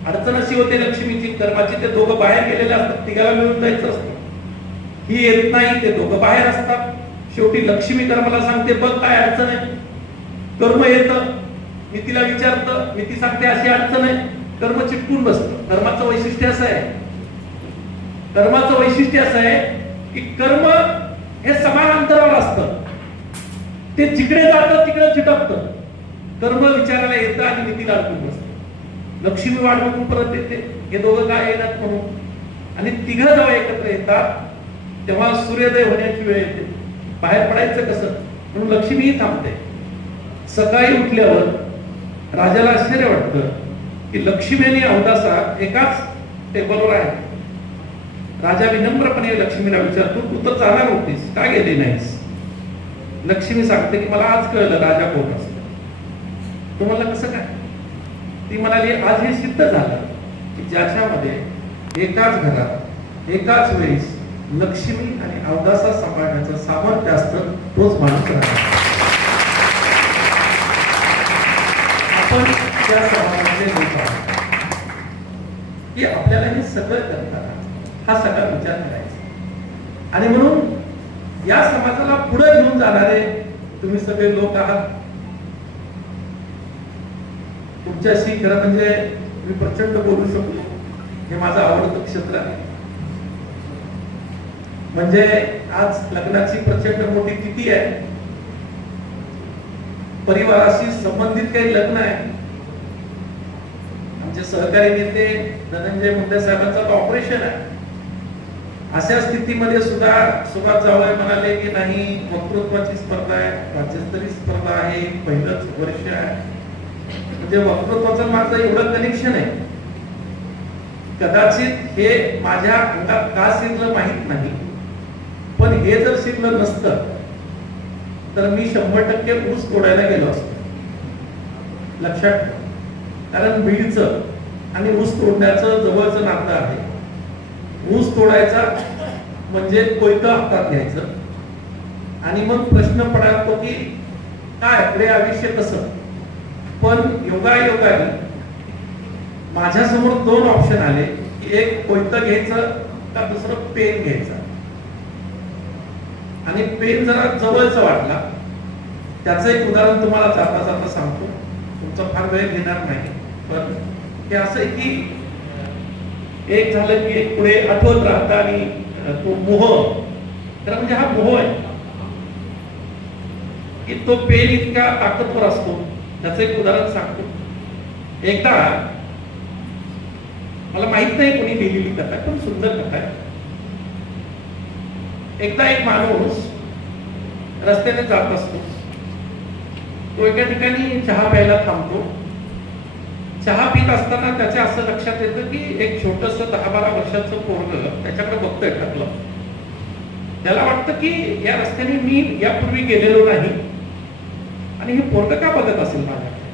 अडचण अशी होते लक्ष्मीची, कर्माची, ते दोघं बाहेर गेलेले असतात, तिघाला मिळून जायचं असतं. ही येत नाही, ते दोघं बाहेर असतात. शेवटी लक्ष्मी कर्माला सांगते, बघ काय अडचण आहे. कर्म येतं, नीतीला विचारतं, नीती सांगते अशी अडचण आहे. कर्म चिटकून बसतं. कर्माचं वैशिष्ट्य असं आहे, कर्माचं वैशिष्ट्य असं आहे की कर्म हे समान अंतरावर असतं. ते जिकडे जातं तिकडे चिटकतं. कर्म विचारायला येतं आणि नीतीला अडकून बसतं. लक्ष्मी वाट बघून परत येते, हे दोघं काय येणार म्हणून. आणि तिघं जेव्हा एकत्र येतात तेव्हा सूर्योदय होण्याची वेळ येते. बाहेर पडायचं कसं म्हणून लक्ष्मीही थांबते. सकाळी उठल्यावर राजाला आश्चर्य वाटतं की लक्ष्मी आणि अवदासा एकाच टेबलवर आहे. राजा विनम्रपणे लक्ष्मीला विचारतो, तू तर जाणार होतीस, का गेली नाहीस? लक्ष्मी सांगते की मला आज कळलं राजा कोण असतो. तो म्हणला कसं काय? ती म्हणाली, आज हे सिद्ध झालं की ज्याच्यामध्ये एकाच घरात एकाच वेळेस लक्ष्मी आणि अवदासा सांभाळण्याचं सामर्थ्य असतं तोच माणूस राहतो. आपण त्या समाजातले लोक आहोत की आपल्याला हे सगळं करताना हा सगळा विचार करायचा. आणि म्हणून या समाजाला पुढे घेऊन जाणारे तुम्ही सगळे लोक आहात. तुमच्याशी खरं म्हणजे मी प्रचंड बोलू शकतो, हे माझं आवडतं क्षेत्र आहे. म्हणजे आज लग्नाची प्रचंड मोठी तिथी आहे, परिवाराशी संबंधित काही लग्न आहे. आमचे सहकारी नेते धनंजय मुंडे साहेबांचं ऑपरेशन आहे. अशा स्थितीमध्ये सुद्धा सुभाष जावळे म्हणाले की नाही, वक्तृत्वाची स्पर्धा आहे, राज्यस्तरीय स्पर्धा आहे, पहिलंच वर्ष आहे. म्हणजे वक्तृत्वाचं माझं एवढं कनेक्शन आहे, कदाचित हे माझ्या अंगात का शिरलं माहित नाही, पण हे जर शिकलं नसतं तर मी 100% ऊस तोडायला गेलो असतो. लक्षात ठेवा, कारण बीडचं आणि ऊस तोडण्याचं जवळचं नातं आहे. ऊस तोडायचा म्हणजे कोयतं हातात घ्यायचं आणि मग प्रश्न पडतो की काय पुढे आयुष्य कसं. पण योगायोगाने माझ्या समोर 2 ऑप्शन आले की एक कोयतं घ्यायचं का दुसरं पेन घ्यायचं. आणि पेन जरा जवळचा वाटला. त्याचं एक उदाहरण तुम्हाला जाता जाता सांगतो, तुमचा फार वेळ घेणार नाही. पण हे असं आहे की एक झालं की एक पुढे आठवत राहतं आणि तो मोह, तर म्हणजे हा मोह आहे की तो पेन इतका ताकदवर असतो. त्याचं एक उदाहरण सांगतो. एकदा मला माहित नाही कोणी लिहिलेली कथा, पण सुंदर कथा आहे. एकदा एक माणूस रस्त्याने जात असतो. तो एका ठिकाणी चहा प्यायला थांबतो. चहा पित असताना त्याच्या असं लक्षात येतं की एक छोटस 10-12 वर्षाचं पोरगं त्याच्याकडे बघतोय टाकलं. त्याला वाटतं की या रस्त्याने मी यापूर्वी गेलेलो नाही आणि हे पोरगं का बघत असेल माझ्याकडे,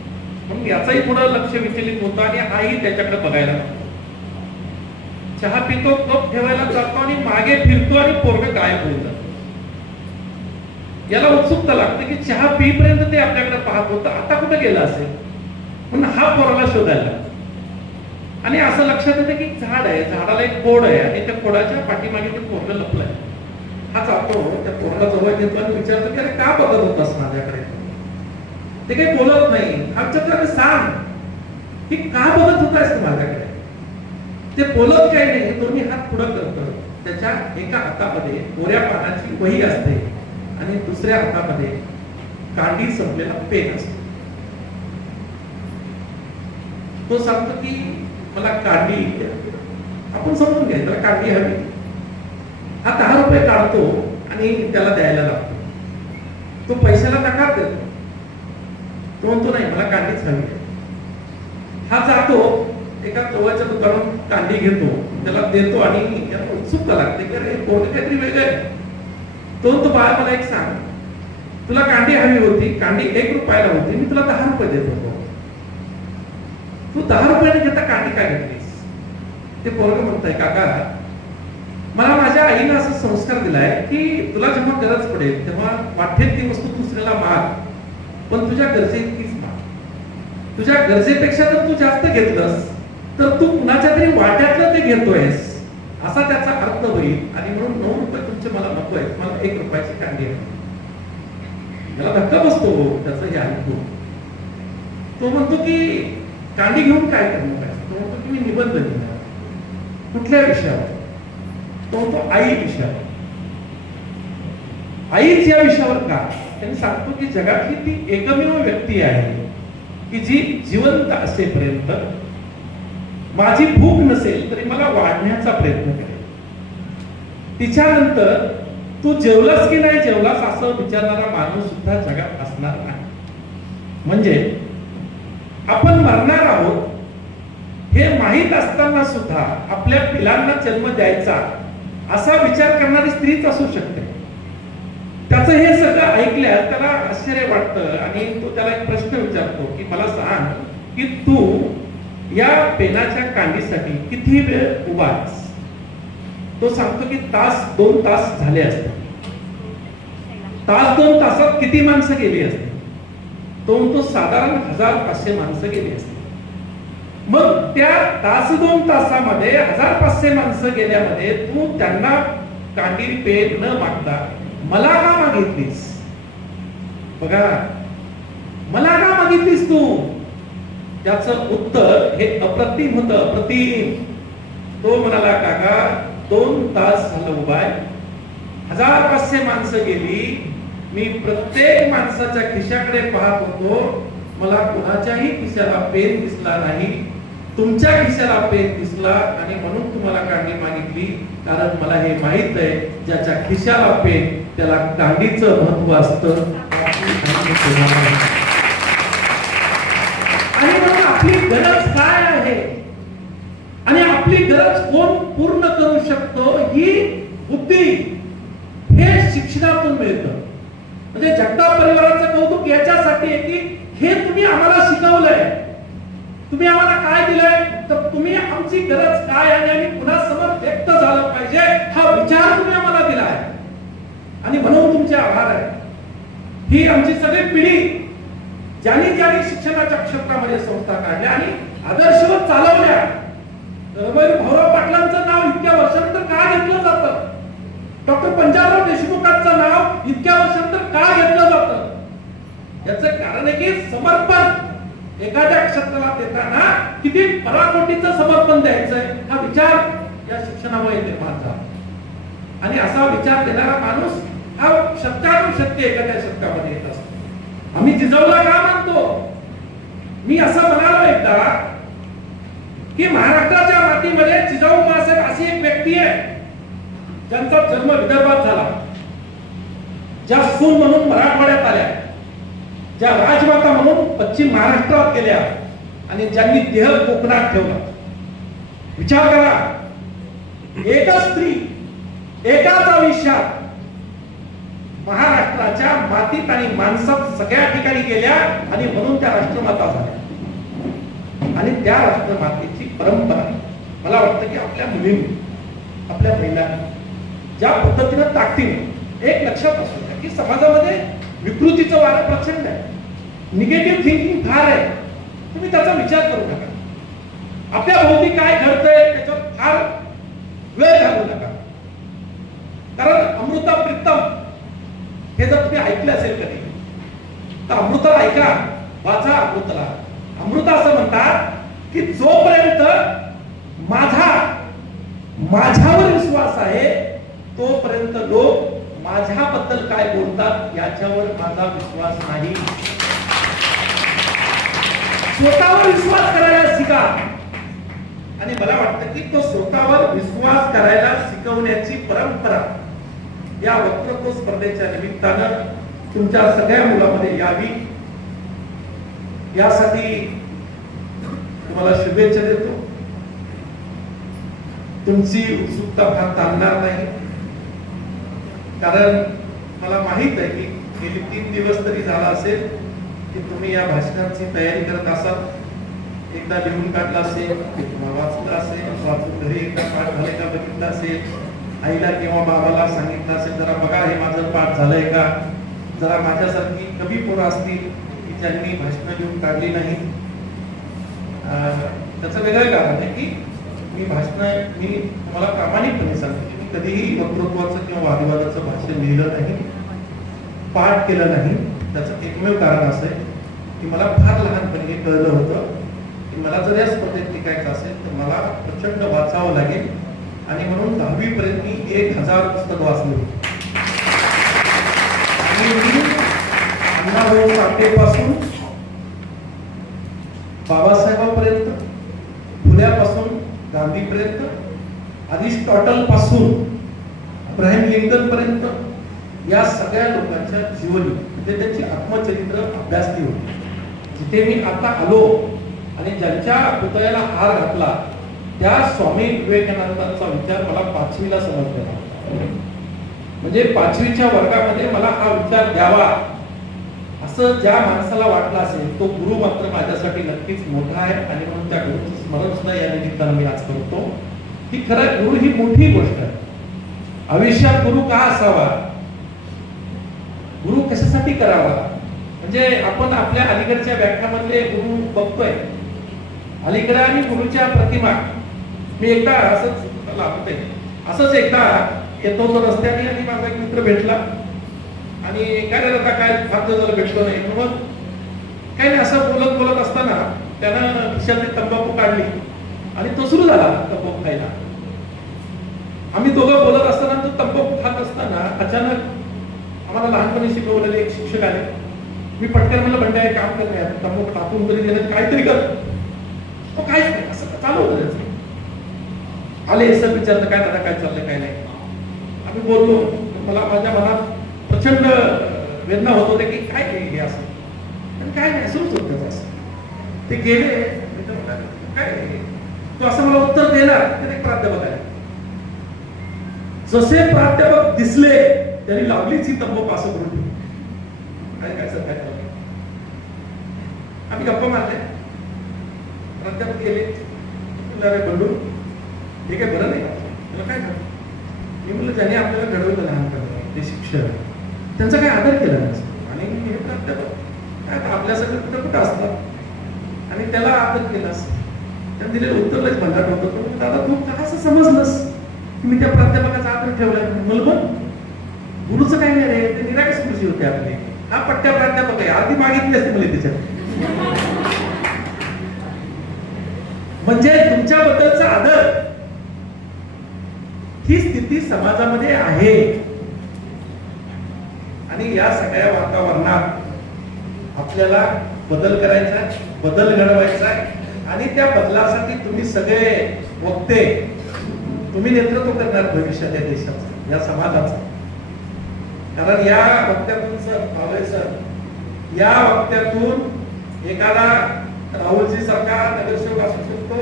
म्हणून याचाही पुढं लक्ष विचलित होतं आणि हाही त्याच्याकडे बघायला लागतो. चहा पितो, कप ठेवायला जातो आणि मागे फिरतो आणि पोरगं गायब होऊन जातो. याला उत्सुकता लागते की चहा पिईपर्यंत ते आपल्याकडे पाहत होतं, आता कुठे गेलं असेल, म्हणून हा पोराला शोधायला लागतो. आणि असं लक्षात येतं की झाड आहे, झाडाला एक खोड आहे आणि त्या खोडाच्या पाठीमागे ते पोरगं लपलंय. हा जातो, त्या पोराला जवळ घेतो आणि विचारतो की अरे का बघत होतास माझ्याकडे? ते काही बोलत नाही. हा विचारतो सांग की का बघत होतास तू माझ्याकडे? ते बोलत काही नाही. दोन्ही हात पुढं करतो. त्याच्या एका हातामध्ये कोऱ्या पानाची वही असते आणि दुसऱ्या हातामध्ये कांडी संपलेला पेन असतो. तो सांगतो की मला कांडी, आपण समजून घ्या त्याला कांडी हवी. हा 10 रुपये काढतो आणि त्याला द्यायला लागतो. तो पैशाला नकार देतो. तो म्हणतो नाही मला कांडीच हवी. हा जातो एका जवळच्या दुकानातून कांडी घेतो, त्याला देतो आणि याला उत्सुकता लागते की अरे कोणतं काहीतरी वेगळं आहे. तो बाळा मला एक सांग, तुला कांडी हवी होती, कांडी 1 रुपयाला होती, मी तुला 10 रुपये देत होतो, तू 10 रुपयाने घेता कांडी काय घेतलीस? ते पोरगं म्हणतंय काका मला माझ्या आईने असा संस्कार दिलाय की तुला जेव्हा गरज पडेल तेव्हा वाटेल ती वस्तू दुसऱ्याला माग, पण तुझ्या गरजेइतकीच माग. तुझ्या गरजेपेक्षा जर तू जास्त घेतलंस तर तू कुणाच्या तरी वाट्यातलं ते घेतोयस असा त्याचा अर्थ होईल. आणि म्हणून 9 रुपये तुमचे मला नको आहेत, मला 1 रुपयाची कांडी आहे. त्याला धक्का बसतो त्याचं हे ऐकून. तो म्हणतो की कांडी घेऊन काय करणार आहे? तो म्हणतो की मी निबंध लिहिणार. कुठल्या विषयावर? तो म्हणतो आई विषयावर. आईच या विषयावर का? त्यांनी सांगतो की जगातली ती एकमेव व्यक्ती आहे की जी जिवंत असेपर्यंत माझी भूक नसेल तरी मला वाढण्याचा प्रयत्न करेल. तिच्यानंतर तू जेवलास की नाही जेवलास असं विचारणारा माणूस सुद्धा जगात असणार नाही. म्हणजे आपण मरणार आहोत हे माहीत असताना सुद्धा आपल्या पिलांना जन्म द्यायचा असा विचार करणारी स्त्रीच असू शकते. त्याचं हे सगळं ऐकल्यास त्याला आश्चर्य वाटतं आणि तो त्याला एक प्रश्न विचारतो की मला सांग की तू या पेनाच्या कांडीसाठी किती वेळ उभा आहेस? तो सांगतो की तास 2 तास झाले असते. तास 2 तासात किती माणसं गेली असते? तो साधारण 1500 माणसं गेली असते. मग त्या तास 2 तासामध्ये 1500 माणसं गेल्यामध्ये तू त्यांना कांडी पेन न मागता मला का मागितलीस? बघा, मला का मागितलीस तू? त्याचं उत्तर हे अप्रतिम होतं, अप्रतिम. तो म्हणाला, काका 2 तास झालं उभा आहे, 1500 माणसं गेली, मी प्रत्येक माणसाच्या खिशाकडे पाहत होतो, मला कुणाच्याही खिशाला पेन दिसला नाही, तुमच्या खिशाला पेन दिसला आणि म्हणून तुम्हाला कांडी मागितली. कारण मला हे माहित आहे, ज्याच्या खिशाला पेन त्याला कांडीचं महत्व असतं. आणि म्हणून आपली गरज काय आहे आणि आपली गरज कोण पूर्ण करू शकतो ही बुद्धी हे शिक्षणातून मिळतं. म्हणजे जगताप परिवाराचं कौतुक याच्यासाठी आहे की हे तुम्ही आम्हाला शिकवलंय. तुम्ही आम्हाला काय दिलंय? तर तुम्ही आमची गरज काय आहे आणि पुन्हा समोर व्यक्त झालं पाहिजे हा विचार तुम्ही आम्हाला दिलाय आणि म्हणून तुमचे आभार आहे. ही आमची सगळी पिढी ज्यांनी शिक्षणाच्या क्षेत्रामध्ये संस्था काढल्या आणि आदर्शवत चालवल्या. भाऊराव पाटलांचं नाव इतक्या वर्षानंतर का घेतलं जातं? डॉक्टर पंजाबराव देशमुखांचं नाव इतक्या वर्षानंतर का घेतलं जातं? याचं कारण आहे की समर्पण एखाद्या क्षेत्राला देताना किती पराकोटीचं समर्पण द्यायचंय हा विचार या शिक्षणामुळे निर्माण झाला. आणि असा विचार देणारा माणूस हा शतकानुशतके एखाद्या शतकामध्ये येत असतो. आम्ही जिजाऊला का मानतो? मी असं म्हणालो एकदा की महाराष्ट्राच्या मातीमध्ये जिजाऊ मासाहेब अशी एक व्यक्ती आहे ज्यांचा जन्म विदर्भात झाला, ज्या सून म्हणून मराठवाड्यात आल्या, ज्या राजमाता म्हणून पश्चिम महाराष्ट्रात गेल्या आणि ज्यांनी देह कोकणात ठेवला. विचार करा, एकच स्त्री एकाच आयुष्यात महाराष्ट्राच्या मातीत आणि माणसात सगळ्या ठिकाणी गेल्या आणि म्हणून त्या राष्ट्रमाता झाल्या. आणि त्या राष्ट्रमातेची परंपरा मला वाटतं की आपल्या मुलींनी, आपल्या महिलांनी ज्या पद्धतीनं ताकदीने एक लक्षात असू द्या की समाजामध्ये विकृतीचं वारं प्रचंड आहे, निगेटिव्ह थिंकिंग फार आहे. तुम्ही त्याचा विचार करू नका. आपल्या भोवती काय घडतंय त्याच्यावर फार वेळ घालू नका. कारण अमृता प्रीतम हे जर तुम्ही ऐकलं असेल कधी तर अमृता ऐका, वाचा अमृताला. अमृता असं म्हणतात की जोपर्यंत माझ्यावर विश्वास आहे तोपर्यंत लोक माझ्याबद्दल काय बोलतात याच्यावर माझा विश्वास नाही. स्वतःवर विश्वास करायला शिका. आणि मला वाटतं की तो स्वतःवर विश्वास करायला शिकवण्याची परंपरा या वक्तृत्व स्पर्धेच्या निमित्तानं तुमच्या सगळ्या मुलांमध्ये यावी यासाठी तुम्हाला शुभेच्छा देतो. तुमची उत्सुकता फार ताणणार नाही, कारण मला माहित आहे की गेली 3 दिवस तरी झाला असेल की तुम्ही या भाषणाची तयारी करत असाल. एकदा लिहून काढला असेल, वाचलं असेल, वाचून घरी एकदा पाठ झाले का बघितलं असेल, आईला किंवा बाबाला सांगितलं असेल जरा बघा हे माझं पाठ झालंय का. जरा माझ्यासारखी कमी पोरं असतील की ज्यांनी भाषणं लिहून काढली नाही, त्याचं वेगळं कारण आहे की मी तुम्हाला प्रामाणिकपणे सांगतो की मी कधीही वक्तृत्वाचं किंवा वादविवादाचं भाषण लिहिलं नाही, पाठ केलं नाही. त्याचं एकमेव कारण असं आहे की मला फार लहानपणी हे कळलं होतं की मला जर या स्पर्धेत टिकायचं असेल तर मला प्रचंड वाचावं लागेल. आणि म्हणून 10वी पर्यंत मी 1000 पुस्तक वाचले होते. आणि मी अण्णाभाऊ साठेपासून बाबासाहेबांपर्यंत, फुल्यापासून गांधीपर्यंत, अरिस्टॉटल पासून अब्राहम लिंकन पर्यंत या सगळ्या लोकांच्या जीवनी म्हणजे त्यांची आत्मचरित्र अभ्यासली होती. जिथे मी आता आलो आणि ज्यांच्या पुतळ्याला हार घातला त्या स्वामी विवेकानंदांचा विचार मला 5वीला समजलेला होता. म्हणजे 5वीच्या वर्गामध्ये मला हा विचार द्यावा असं ज्या माणसाला वाटलं असेल तो गुरु मात्र माझ्यासाठी नक्कीच मोठा आहे. आणि म्हणून त्या गुरुचं स्मरण सुद्धा या निमित्तानं मी आज करतो की खरं गुरु ही मोठी गोष्ट आहे. आयुष्यात गुरु का असावा, गुरु कशासाठी करावा. म्हणजे आपण आपल्या अलीकडच्या व्याख्यामधले गुरु बघतोय. अलीकडे आणि गुरुच्या प्रतिमा मी एकदा असंच एकदा येतो तो रस्त्याने आणि माझा एक मित्र भेटला आणि काय झालं आता काय फार जरा भेटलो नाही. मग काही नाही असं बोलत असताना त्यानं खिशातली तंबाखू काढली आणि तो सुरू झाला तंबाखू खायला. आम्ही दोघं बोलत असताना तो तंबाखू खात असताना अचानक आम्हाला लहानपणी शिकवलेले एक शिक्षक आले. मी पटकन म्हणलं बंड्या एक काम कर नाही तंबाखू टाकून तरी देण्यात काहीतरी कर. तो काहीच नाही असं चालू होतं त्याचं. आले सर विचारलं काय दादा काय चाललंय काय नाही. आम्ही बोललो. मला माझ्या मनात प्रचंड वेदना होत होते की काय हे असं आणि काय नाही सुरूच होत असं. ते गेले काय तो असं मला उत्तर दिला. ते एक प्राध्यापक आहे. जसे प्राध्यापक दिसले त्यांनी लावलीच ही तंबाखू असं करून काय सर काय चाललंय. आम्ही गप्पा मारले. प्राध्यापक गेले. बंडू हे काय बरं नाही त्याला काय करतो. मी म्हणलं ज्याने आपल्याला घडवलं लहानपणी ते शिक्षक त्यांचा काय आदर केला आणि हे प्राध्यापक काय आपल्या सगळं कुठं असतात आणि त्याला आदर केलास. त्याने दिलेलं उत्तरच भंडार होतं. दादा तू का असं समजलंस की मी त्या प्राध्यापकाचा आदर ठेवला. म्हणलं पण गुरुचं काय नाही रे ते निरागस खुशी होते आपली. हा पट्ट्या प्राध्यापक आहे आधी मागितली असते मला त्याच्यात. म्हणजे तुमच्याबद्दलचा आदर ही स्थिती समाजामध्ये आहे. आणि या सगळ्या वातावरणात आपल्याला बदल करायचा आहे, बदल घडवायचा आहे आणि त्या बदलासाठी तुम्ही सगळे वक्ते तुम्ही नेतृत्व करणार भविष्यात या देशाचं या समाजाचं. कारण या वक्त्यातून सर या वक्त्यातून एखादा राहुलजी सारखा नगरसेवक असू शकतो,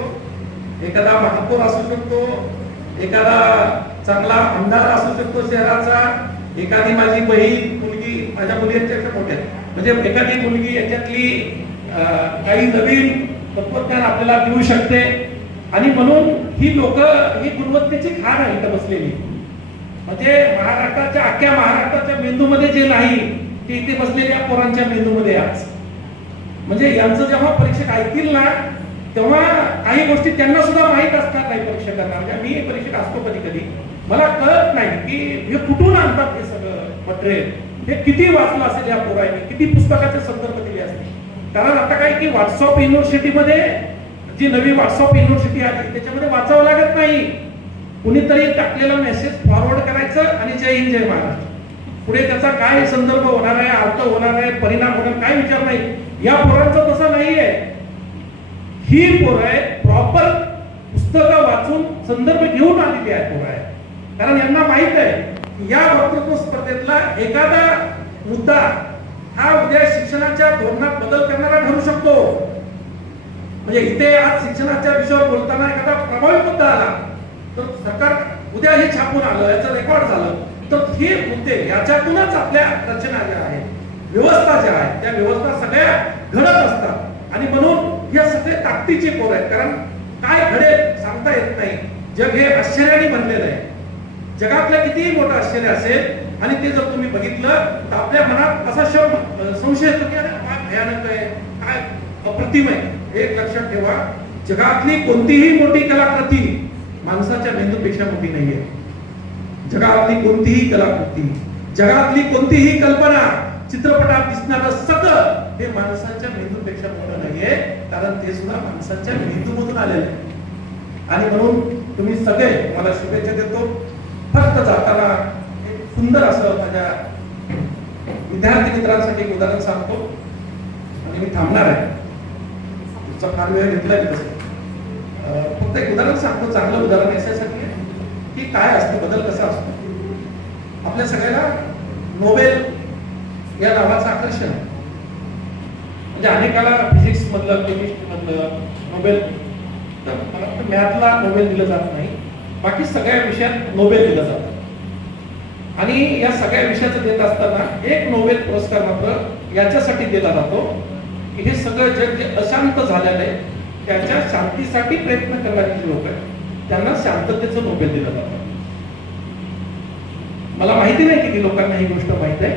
एखादा महापौर असू शकतो, एखादा चांगला आमदार असू शकतो शहराचा, एखादी माझी बहीण मुलगी माझ्या मुली यांच्यापेक्षा मोठ्या म्हणजे एखादी मुलगी याच्यातली काही नवीन तत्वज्ञान आपल्याला देऊ शकते. आणि म्हणून ही लोक ही गुणवत्तेची खाण आहे इथं बसलेली. म्हणजे महाराष्ट्राच्या अख्ख्या महाराष्ट्राच्या मेंदूमध्ये जे नाही ते इथे बसलेल्या पोरांच्या मेंदूमध्ये आज. म्हणजे यांचं जेव्हा परीक्षक ऐकतील ना तेव्हा काही गोष्टी त्यांना सुद्धा माहीत असणार नाही परीक्षकांना. म्हणजे मी परीक्षक असतो कधी कधी मला कळत नाही की हे कुठून आणतात हे सगळं मटेरियल. हे किती वाचलं असेल या पोरांनी, किती पुस्तकाचे संदर्भ दिले असतील. कारण आता काय की व्हॉट्सअप युनिव्हर्सिटीमध्ये जी नवी व्हॉट्सअप युनिव्हर्सिटी आली त्याच्यामध्ये वाचावं लागत नाही. कुणीतरी टाकलेला मेसेज फॉरवर्ड करायचं आणि जय हिंद जय महाराष्ट्र. पुढे त्याचा काय संदर्भ होणार आहे, अर्थ होणार आहे, परिणाम होणार काय विचार नाही. या पोरांचं तसं नाहीये. ही पोरं आहे प्रॉपर पुस्तकं वाचून संदर्भ घेऊन आलेली आहे पोरं आहे. कारण यांना माहित आहे या वक्तृत्व स्पर्धेतला एखादा मुद्दा हा उद्या शिक्षणाच्या धोरणात बदल करणारा ठरू शकतो. म्हणजे इथे आज शिक्षणाच्या विषयावर बोलताना एखादा प्रभावी मुद्दा आला तर सरकार उद्या हे छापून आलं याचं रेकॉर्ड झालं तर हे मुद्दे याच्यातूनच आपल्या रचना ज्या आहेत व्यवस्था ज्या आहेत त्या व्यवस्था सगळ्या घडत असतात. आणि म्हणून या सगळे ताकदीचे पोर आहेत. कारण काय घडेल सांगता येत नाही. जग हे आश्चर्याने बनलेलं आहे. जगातलं कितीही मोठं आश्चर्य असेल आणि ते जर तुम्ही बघितलं तर आपल्या मनात असा संशय येतो की अरे काय भयानक आहे, काय अप्रतिम आहे. एक लक्षात ठेवा जगातली कोणतीही मोठी कलाकृती माणसाच्या मेंदूपेक्षा मोठी नाहीये. जगातली कोणतीही कलाकृती, जगातली कोणतीही कल्पना, चित्रपटात दिसणारं सगळं हे माणसाच्या मेंदूपेक्षा मोठं नाहीये. कारण ते सुद्धा माणसाच्या मेंदूमधून आलेलं आहे. आणि म्हणून तुम्ही सगळे मला शुभेच्छा देतो. फक्त जाताना एक सुंदर असं माझ्या विद्यार्थी मित्रांसाठी एक उदाहरण सांगतो आणि मी थांबणार आहे. तुमचा फार वेळ घेतलाय तसं. फक्त एक उदाहरण सांगतो. चांगलं उदाहरण याच्यासाठी आहे की काय असतं बदल कसा असतो. आपल्या सगळ्याला नोबेल या नावाचं आकर्षण आहे. म्हणजे अनेकाला फिजिक्स मधलं केमिस्ट्री मधलं नोबेल तर मला वाटतं मॅथला नोबेल दिलं जात नाही, बाकी सगळ्या विषयात नोबेल दिलं जातं. आणि या सगळ्या विषयाचं देत असताना एक नोबेल पुरस्कार मात्र याच्यासाठी दिला जातो की हे सगळं जग जे अशांत झालेलं आहे त्याच्या शांतीसाठी प्रयत्न करणारी जी लोक आहेत त्यांना शांततेचं नोबेल दिलं जातं. मला माहिती नाही किती लोकांना ही गोष्ट माहित आहे,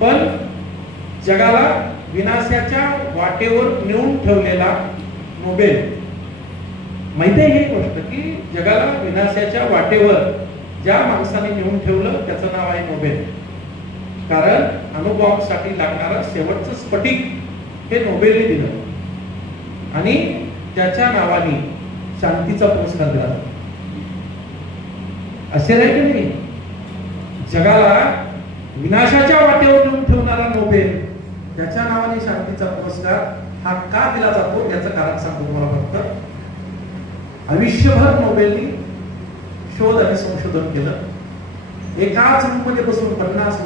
पण जगाला विनाशाच्या वाटेवर नेऊन ठेवलेला नोबेल, माहिती आहे ही गोष्ट की जगाला विनाशाच्या वाटेवर ज्या माणसाने नेऊन ठेवलं त्याचं नाव आहे नोबेल. कारण अणुबॉम्बसाठी लागणारं शेवटचं स्फटिक हे नोबेलने दिलं आणि त्याच्या नावाने शांतीचा पुरस्कार दिला. आश्चर्य आहे की नाही? जगाला विनाशाच्या वाटेवर नेऊन ठेवणारा नोबेल, त्याच्या नावाने शांतीचा पुरस्कार हा का दिला जातो याचं कारण सांगतो तुम्हाला. फक्त आयुष्यभर नोबेलनी शोध आणि संशोधन केलं. एकाच रूममध्ये बसून 50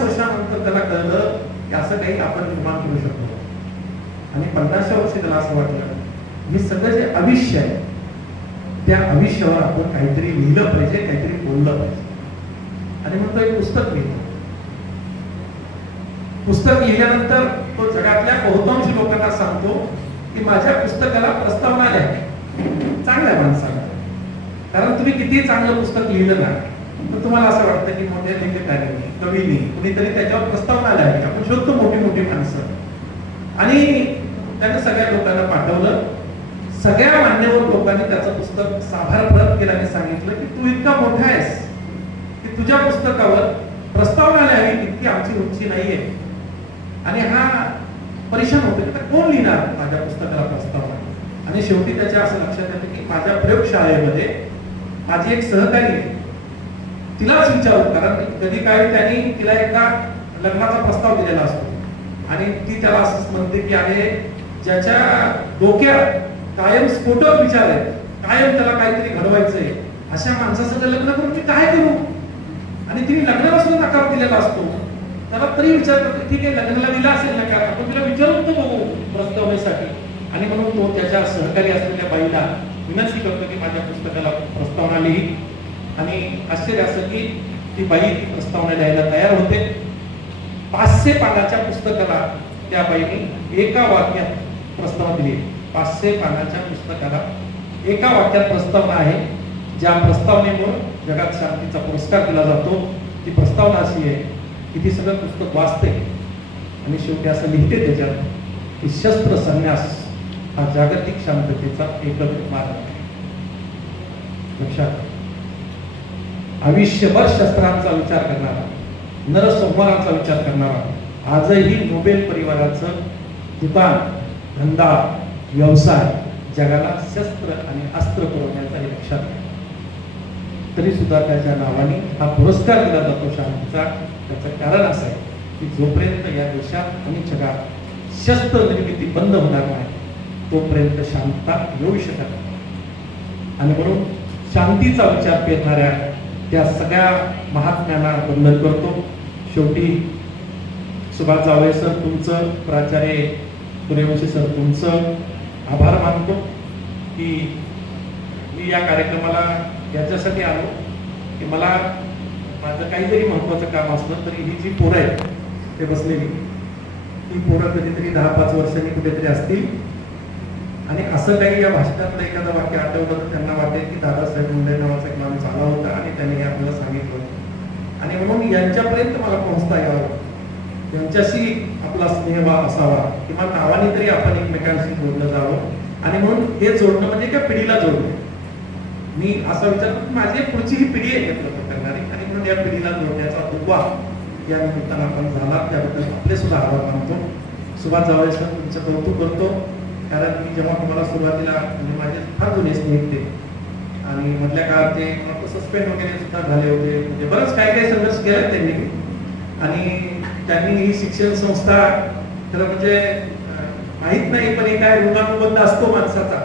वर्षानंतर त्याला कळलं की असं काही आपण निर्माण करू शकतो. आणि 50व्या वर्षी त्याला असं वाटलं हे सगळं जे आयुष्य आहे त्या आयुष्यावर आपण काहीतरी लिहिलं पाहिजे, काहीतरी बोललं पाहिजे. आणि मग तो एक पुस्तक लिहिलं. पुस्तक लिहिल्यानंतर तो जगातल्या बहुतांश लोकांना सांगतो की माझ्या पुस्तकाला प्रस्तावना द्या. चांगल्या माणसाला, कारण तुम्ही किती चांगलं पुस्तक लिहिलं ना तर तुम्हाला असं वाटतं की मोठ्या लेखकाने, कवीने, कुणीतरी त्याच्यावर प्रस्तावना द्यावी. आपण शोधतो मोठी मोठी माणसं. आणि त्याने सगळ्या लोकांना पाठवलं. सगळ्या मान्यवर लोकांनी त्याचं पुस्तक साभार परत केलं आणि सांगितलं की तू इतका मोठा आहेस की तुझ्या पुस्तकावर प्रस्तावना लिहावी इतकी आमची रुची नाहीये. आणि हा परेशान होतो की कोण लिहिणार माझ्या पुस्तकाला प्रस्तावना. आणि शेवटी त्याच्या असं लक्षात येतं की माझ्या प्रयोगशाळेमध्ये माझी एक सहकारी, तिलाच विचारू, कारण कधी काही त्यांनी तिला एकदा लग्नाचा प्रस्ताव दिलेला असतो आणि ती त्याला असंच म्हणते की अरे ज्याच्या डोक्यात कायम स्फोटक विचार आहेत, कायम त्याला काहीतरी घडवायचंय, अशा माणसासंग लग्न करून मी काय करू. आणि तिने लग्नाला सुद्धा नकार दिलेला असतो. त्याला तरी विचार करतो ठीक आहे लग्नाला दिला असेल नकार, आपण तिला विचारून तो बघू प्रस्तावनेसाठी. आणि म्हणून तो त्याच्या सहकारी असलेल्या बाईला विनंती करतो की माझ्या पुस्तकाला प्रस्तावना लिही. आणि आश्चर्य असं की ती बाई ती प्रस्तावना द्यायला तयार होते. 500 पानाच्या पुस्तकाला त्या बाईने एका वाक्यात प्रस्तावना दिली. 500 पानाच्या पुस्तकाला एका वाक्यात प्रस्तावना आहे. ज्या प्रस्तावनेमुळे जगात शांतीचा पुरस्कार दिला जातो ती प्रस्तावना अशी आहे की ती सगळं पुस्तक वाचते आणि शेवटी असं लिहिते त्याच्यात की शस्त्र संन्यास हा जागतिक शांततेचा एकच मार्ग आहे. लक्षात, आयुष्यभर शस्त्रांचा विचार करणारा, नरसंहाराचा विचार करणारा आजही नोबेल परिवाराचं दुकान, धंदा, व्यवसाय जगाला शस्त्र आणि अस्त्र पुरवण्याचा हे लक्षात आहे. तरी सुद्धा त्याच्या नावाने हा पुरस्कार दिला जातो शांतीचा. त्याचं कारण असं आहे की जोपर्यंत या देशात आणि जगात शस्त्र निर्मिती बंद होणार नाही तोपर्यंत शांतता येऊ शकत नाही. आणि म्हणून शांतीचा विचार पेरणाऱ्या त्या सगळ्या महात्म्यांना वंदन करतो. शेवटी सुभाष जावळे सर तुमचं, प्राचार्य सूर्यवंशी सर तुमचं आभार मानतो की मी या कार्यक्रमाला याच्यासाठी आलो की मला माझं काही जरी महत्वाचं काम असलं तरी ही जी पोरं आहेत ते बसलेली, ती पोरं कधीतरी 10-5 वर्षांनी कुठेतरी असतील आणि असं काही या भाषणातलं एखादं वाक्य आठवलं तर त्यांना वाटेल की दादासाहेब मुंडे नावाचा एक माणूस आला होता आणि त्यांनी हे आपल्याला सांगितलं होतं. आणि म्हणून यांच्यापर्यंत मला पोहोचता यावं, यांच्याशी आपला स्नेह असावा किंवा नावाने तरी आपण एकमेकांशी जोडलं जावं. आणि म्हणून हे जोडणं म्हणजे एका पिढीला जोडणं. मी असं विचारतो की माझी पुढची ही पिढी आहे एकत्र करणारी आणि म्हणून या पिढीला जोडण्याचा दुवा या निमित्तानं आपण झाला त्याबद्दल आपले सुद्धा आभार मानतो. सुभाष जावळे सर तुमचं कौतुक करतो, कारण मी जेव्हा तुम्हाला सुरुवातीला म्हणजे माझे फार जुने स्नेहित ते आणि मधल्या काळात ते सस्पेंड वगैरे सुद्धा झाले होते, म्हणजे बरंच काय काय संघर्ष केला त्यांनी. आणि त्यांनी ही शिक्षण संस्था खरं म्हणजे माहित नाही पण हे काय ऋणानुबंध असतो माणसाचा.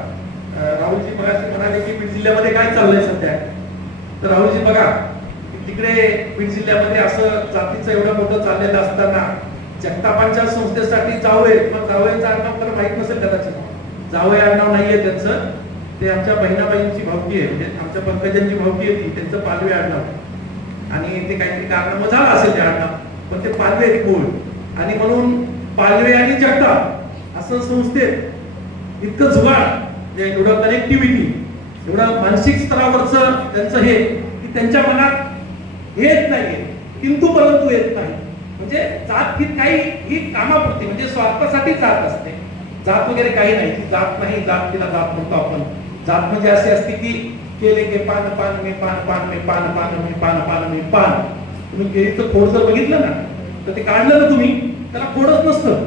राहुलजी मगाशी म्हणाले की बीड जिल्ह्यामध्ये काय चाललंय सध्या, तर राहुलजी बघा तिकडे बीड जिल्ह्यामध्ये असं जातीचं एवढं मोठं चाललेलं असताना जगतापांच्या संस्थेसाठी जावळे, पण जावळेचं नाव तर माहित नसेल कदाचित. जावई आडनाव नाहीये त्यांचं, ते आमच्या बहिणाबाईंची भावकी आहे, म्हणजे आमच्या पंकजांची भावकी आहे ती, त्यांचं पालवे आडनाव आणि ते काहीतरी कारणामुळे झालं असेल ते आडनाव, पण ते पालवे आहेत मूळ. आणि म्हणून पालवे आणि जगताप असं संस्थेत इतकं जुगाड, म्हणजे एवढं कनेक्टिव्हिटी, एवढं मानसिक स्तरावरचं त्यांचं हे की त्यांच्या मनात येत नाहीये, किंतु परंतु येत नाही. म्हणजे जात ही काही ही कामापुरती, म्हणजे स्वार्थासाठी जात असते. जात वगैरे काही नाही, ती जात नाही. जात तिला जात म्हणतो आपण. जात म्हणजे अशी असते की केले के पान पान मे पान पान मे पान पान मे पान पान मे पान. तुम्ही केळीचं खोड जर बघितलं ना तर ते काढलं ना तुम्ही, त्याला खोडच नसतं.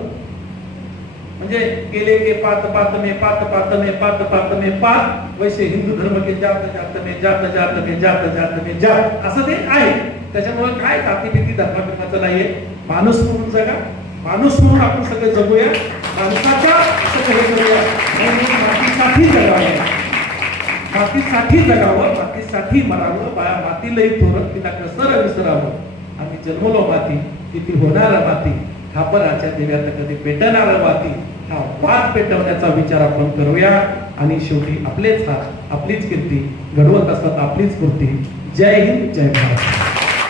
म्हणजे केले के पात पात मे पात पात मे पात पात मे पात, वैसे हिंदू धर्म के जात जात में जात जात में जात जात में जात, असं ते आहे. त्याच्यामुळे काय जातीभीती धर्माचं नाहीये. माणूस म्हणून जगा, माणूस म्हणून आपण सगळे जगूया, माणसाच्या सगळे करूया. मातीसाठी जगावं, मातीसाठी जगावं, मातीसाठी मरावं. बाया मातीलाही थोरत, तिला कसं विसरावं. आम्ही जन्मलो माती, किती होणार माती, खापराच्या देव्यात कधी पेटणार माती. हा वाद पेटवण्याचा विचार आपण करूया. आणि शेवटी आपलेच हात, आपलीच कीर्ती, घडवत असतात आपलीच कृती. जय हिंद, जय भारत.